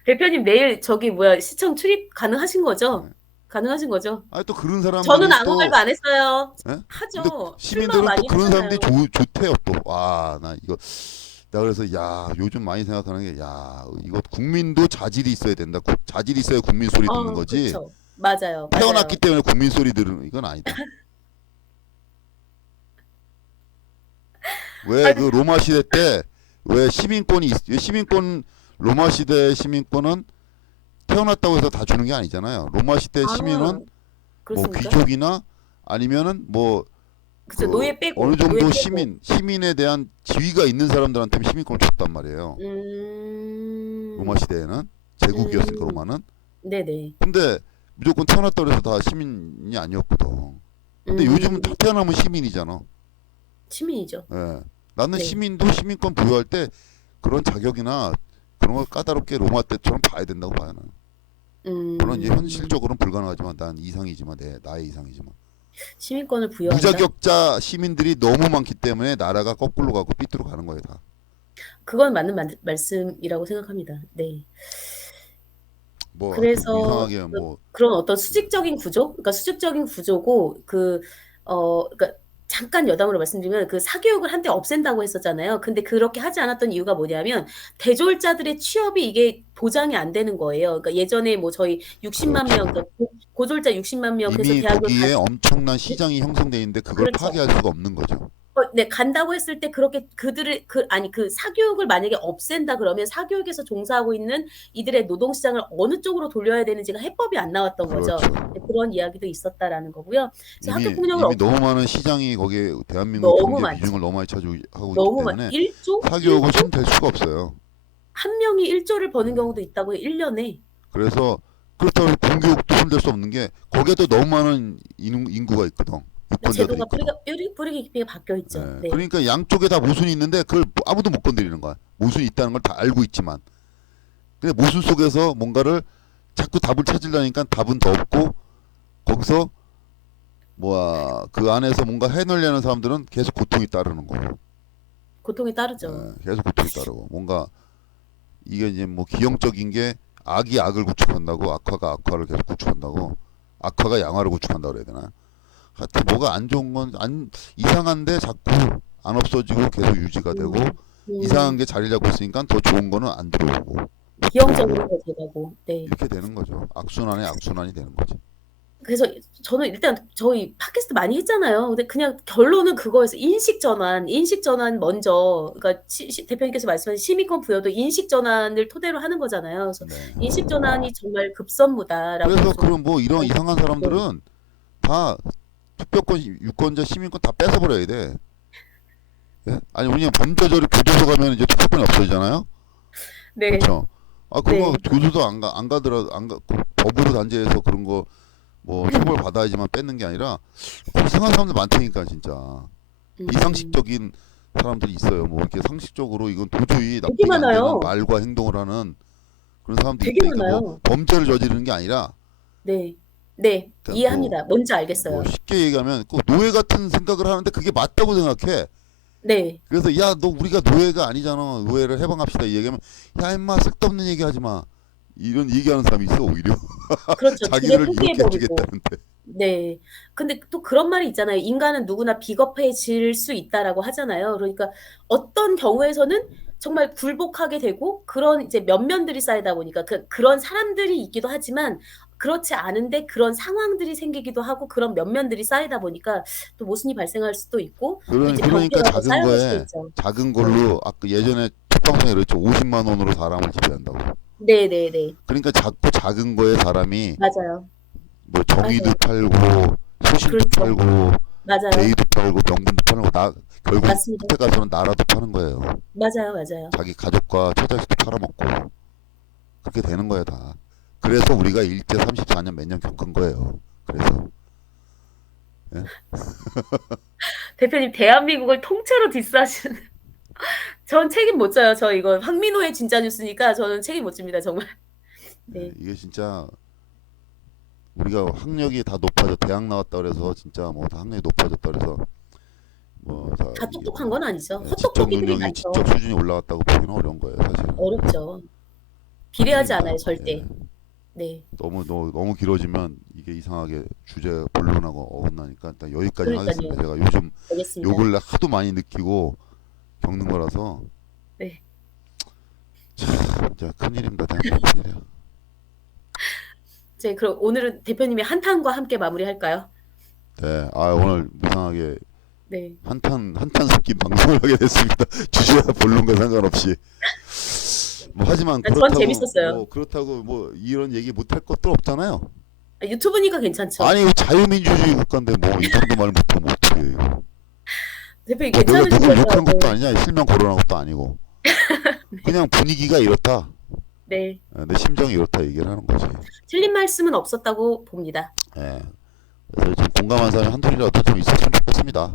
대표님 내일 저기 뭐야 시청 출입 가능하신 거죠? 예. 가능하신 거죠? 아니 또 그런 저는 사람들이 아무 말도 또 안 했어요. 예? 근데 하죠. 출마 시민들은 또 많이 그런 사람들이 하잖아요. 좋대요 또. 와, 나 이거 나 그래서 야 요즘 많이 생각하는 게 야 이거 국민도 자질이 있어야 된다. 자질이 있어야 국민 소리 듣는 거지. 그쵸. 맞아요. 태어났기 맞아요. 때문에 국민 소리 들은 이건 아니다. 왜 아, 그 로마 시대 때 왜 시민권 로마 시대 시민권은 태어났다고 해서 다 주는 게 아니잖아요. 로마 시대 아, 시민은 뭐 그렇습니까? 귀족이나 아니면은 뭐 그쵸, 그 노예 어느 빼고, 노예 정도 빼고. 시민에 대한 지위가 있는 사람들한테 시민권을 줬단 말이에요. 로마 음, 시대에는 제국이었으니까 음, 로마는. 네네. 근데 무조건 태어났다고 해서 다 시민이 아니었거든. 근데 요즘은 다 음, 태어나면 시민이잖아. 시민이죠. 예. 나는 네. 시민도 시민권 부여할 때 그런 자격이나 그런 걸 까다롭게 로마 때처럼 봐야 된다고 봐요. 나는. 물론 이제 음, 현실적으로는 불가능하지만 난 이상이지만 나의 이상이지만 시민권을 부여한다? 무자격자 시민들이 너무 많기 때문에 나라가 거꾸로 가고 삐뚤어 가는 거예요 다. 그건 맞는 말씀이라고 생각합니다. 네. 뭐 하여튼 뭐 그래서 이상하게 뭐 그런 어떤 수직적인 구조, 그러니까 수직적인 구조고 그러니까 잠깐 여담으로 말씀드리면 그 사교육을 한때 없앤다고 했었잖아요. 근데 그렇게 하지 않았던 이유가 뭐냐면 대졸자들의 취업이 이게 보장이 안 되는 거예요. 그러니까 예전에 뭐 저희 60만 명, 그렇죠. 그러니까 고졸자 60만 명 그래서 이미 대학을 거기에 가지, 엄청난 시장이 형성돼 있는데 그걸 그렇죠. 파괴할 수가 없는 거죠. 네, 간다고 했을 때 그렇게 그들을 아니 그 사교육을 만약에 없앤다 그러면 사교육에서 종사하고 있는 이들의 노동 시장을 어느 쪽으로 돌려야 되는지가 해법이 안 나왔던 거죠. 그렇죠. 네, 그런 이야기도 있었다라는 거고요. 그래서 학교 이미 폭력을 이미 너무 많은 시장이 거기에 대한민국 너무 경제 많죠. 비중을 너무 많이 차지하고 있기 너무 많 때문에 1조? 사교육은 1조? 힘될 수가 없어요. 한 명이 1조를 버는 음. 경우도 있다고요. 1년에. 그래서 그렇다고 해서 공교육도 손댈 수 없는 게 거기에도 너무 많은 인구가 있거든. 그러니까 유권자들이 제도가 있거든. 뿌리 깊게 바뀌어 있죠. 예, 네. 그러니까 양쪽에 다 모순이 있는데 그걸 아무도 못 건드리는 거야. 모순이 있다는 걸 다 알고 있지만. 근데 모순 속에서 뭔가를 자꾸 답을 찾으려니까 답은 더 없고 거기서 뭐야 그 안에서 뭔가 해내려는 사람들은 계속 고통이 따르는 거고. 고통이 따르죠. 계속 고통이 따르고 뭔가 이게 이제 뭐 기형적인 게 악이 악을 구축한다고 악화가 악화를 계속 구축한다고 악화가 양화를 구축한다 그래야 되나? 하여튼 뭐가 안 좋은 건 안 이상한데 자꾸 안 없어지고 계속 유지가 되고 음. 이상한 음. 게 자리 잡고 있으니까 더 좋은 거는 안 들어오고 못 기형적으로 들어오고 더 돼가고. 네. 이렇게 되는 거죠. 악순환에 악순환이 되는 거지. 그래서 저는 일단 저희 팟캐스트 많이 했잖아요. 근데 그냥 결론은 그거였어요. 인식 전환 먼저. 그러니까 대표님께서 말씀하신 시민권 부여도 인식 전환을 토대로 하는 거잖아요. 그래서 네. 인식 전환이 정말 급선무다라고 그래서 좀. 그럼 뭐 이런 이상한 네. 사람들은 다 투표권, 유권자, 시민권 다 뺏어버려야 돼. 예? 아니 왜냐면 범죄자를 교도소 가면 이제 투표권이 없어지잖아요. 네. 그렇죠. 아 그거 네. 교도소 안 가더라도 그 법으로 단죄해서 그런 거 뭐 처벌 받아야지만 뺏는 게 아니라 이상한 사람들 많다니까 진짜 음. 비상식적인 사람들이 있어요. 뭐 이렇게 상식적으로 이건 도저히 되게 납득이 안 되는 많아요. 말과 행동을 하는 그런 사람들이 되게 있다니까 뭐 많아요. 범죄를 저지르는 게 아니라 네. 네. 그러니까 이해합니다. 뭔지 뭐 알겠어요. 쉽게 얘기하면 그 노예 같은 생각을 하는데 그게 맞다고 생각해. 네. 그래서 야 너 우리가 노예가 아니잖아. 노예를 해방합시다. 이 얘기하면 야 임마 쓸데없는 얘기 하지 마. 이런 얘기하는 사람이 있어 오히려. 그렇죠. 그게 자기를 이렇게 포기해버리고. 해주겠다는데. 네. 근데 또 그런 말이 있잖아요. "인간은 누구나 비겁해질 수 있다."라고 하잖아요. 그러니까 어떤 경우에서는 정말 굴복하게 되고 그런 이제 면면들이 쌓이다 보니까 그런 사람들이 있기도 하지만 그렇지 않은데 그런 상황들이 생기기도 하고 그런 면면들이 쌓이다 보니까 또 모순이 발생할 수도 있고 또 이제 그러니까 병폐가 더 작은 쌓여갈 수도 거에 있죠. 작은 네. 걸로 아까 예전에 첫 방송에 그랬죠. 50만 원으로 사람을 지배한다고. 네네네. 그러니까 자꾸 작은 거에 사람이 맞아요. 뭐 정의도 맞아요. 팔고 소신도 그렇죠. 팔고 맞아요. 예의도 팔고 명분도 파는 거 나 결국 맞습니다. 끝에 가서는 나라도 파는 거예요. 맞아요, 맞아요. 자기 가족과 처자식도 팔아먹고 그렇게 되는 거예요 다. 그래서 우리가 일제 34년 몇 년 겪은 거예요. 그래서 예? 대표님 대한민국을 통째로 디스하시는 전 책임 못 져요. 저 이거 황민호의 진짜 뉴스니까 저는 책임 못 집니다, 정말. 예, 네. 이게 진짜 우리가 학력이 다 높아져 대학 나왔다 그래서 진짜 뭐 다 학력이 높아졌다 그래서 뭐 다 다 이게 똑똑한 건 아니죠. 지적 헛똑똑이들이 능력이 지적 많죠. 수준이 올라갔다고 보기는 어려운 거예요 사실은. 어렵죠. 비례하지 큰일입니다. 않아요, 예. 절대. 네. 너무 길어지면 이게 이상하게 주제 본론하고 어긋나니까 일단 여기까지 그러니깐요. 하겠습니다. 제가 요즘 요 알겠습니다. 근래 하도 많이 느끼고 겪는 거라서 네. 진짜 큰일입니다. 대한민국 큰일이야. 이제 그럼 오늘은 대표님의 한탄과 함께 마무리할까요? 네, 아 오늘 이상하게 네. 한탄 섞인 방송을 하게 됐습니다. 주제와 본론과 상관없이. 뭐 하지만 전 그렇다고 재밌었어요. 뭐 이런 얘기 못할 것도 없잖아요. 유튜브니까 괜찮죠. 아니 이거 자유민주주의 국가인데 뭐 이 정도 말 못하면 어떻게 해요? 대표님 뭐 내가 괜찮으신 누굴 거죠? 욕한 것도 네. 아니냐, 실명 거론한 것도 아니고 그냥 분위기가 이렇다. 네. 내 심정이 이렇다 얘기를 하는 거지. 틀린 말씀은 없었다고 봅니다. 예. 그래서 좀 공감한 사람이 한둘이라도 좀 있었으면 좋겠습니다.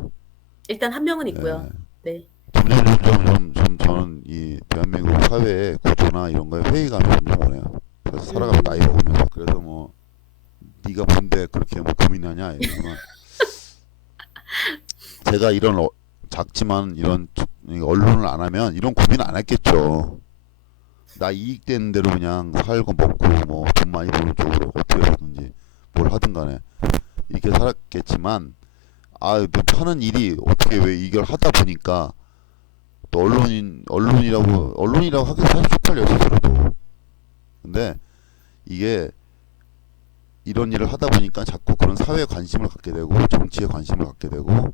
일단 한 명은 예. 있고요. 네. 점점 저는 이 대한민국 사회의 구조나 이런 거에 회의감이 점점 오네요. 그래서 살아가면 나이 먹으면서 그래서 뭐 네가 뭔데 그렇게 뭐 고민하냐 이러면 제가 이런 작지만 이런 언론을 안 하면 이런 고민 안 했겠죠. 나 이익되는 대로 그냥 살고 먹고 뭐 돈 많이 버는 쪽으로 어떻게 하든지 뭘 하든 간에 이렇게 살았겠지만 또 하는 일이 어떻게 왜 이걸 하다 보니까 또 언론이라고 하기 사실 쪽팔려 스스로도. 근데 이게 이런 일을 하다 보니까 자꾸 그런 사회에 관심을 갖게 되고 정치에 관심을 갖게 되고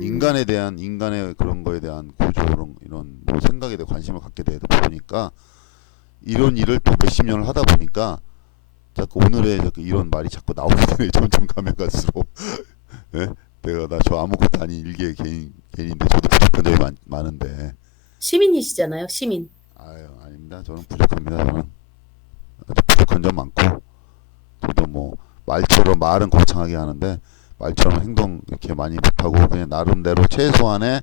인간의 그런 거에 대한 구조 이런 뭐 생각에 대해 관심을 갖게 되다 보니까 이런 일을 또 몇십 년을 하다 보니까 자꾸 오늘의 자꾸 이런 말이 자꾸 나오게 되네. 점점 가면 갈수록. 예? 내가 나 저 아무것도 아닌 일개 개인인데 저도 부족한 점이 많은데. 시민이시잖아요. 시민. 아유 아닙니다. 저는 부족합니다. 저는 아주 부족한 점 많고 저도 뭐 말은 거창하게 하는데 말처럼 행동 이렇게 많이 못하고 그냥 나름대로 최소한의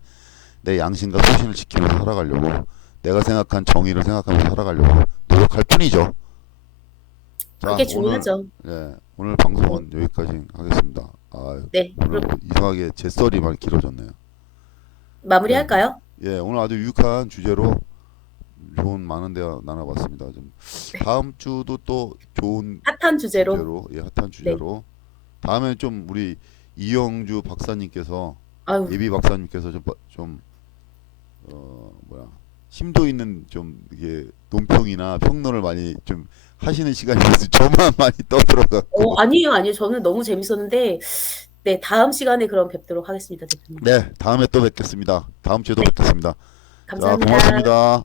내 양심과 소신을 지키면서 살아가려고 내가 생각한 정의를 생각하면서 살아가려고 노력할 뿐이죠. 자, 그게 중요하죠. 오늘 방송은 여기까지 하겠습니다. 네. 오늘 그럼 이상하게 제 썰이 많이 길어졌네요. 네, 마무리할까요? 오늘 아주 유익한 주제로 좋은 많은 대화 나눠봤습니다. 좀 다음 주도 또 좋은 핫한 주제로. 주제로, 핫한 네. 주제로 다음에 좀 우리 이영주 박사님께서 아유, 예비 박사님께서 심도 있는 좀 이게 논평이나 평론을 많이 좀 하시는 시간이 있어서 저만 많이 떠들어갖고 아니에요. 저는 너무 재밌었는데, 네, 다음 시간에 그럼 뵙도록 하겠습니다, 대표님. 네 다음에 또 뵙겠습니다. 다음 주에도 네, 뵙겠습니다. 자 감사합니다. 고맙습니다.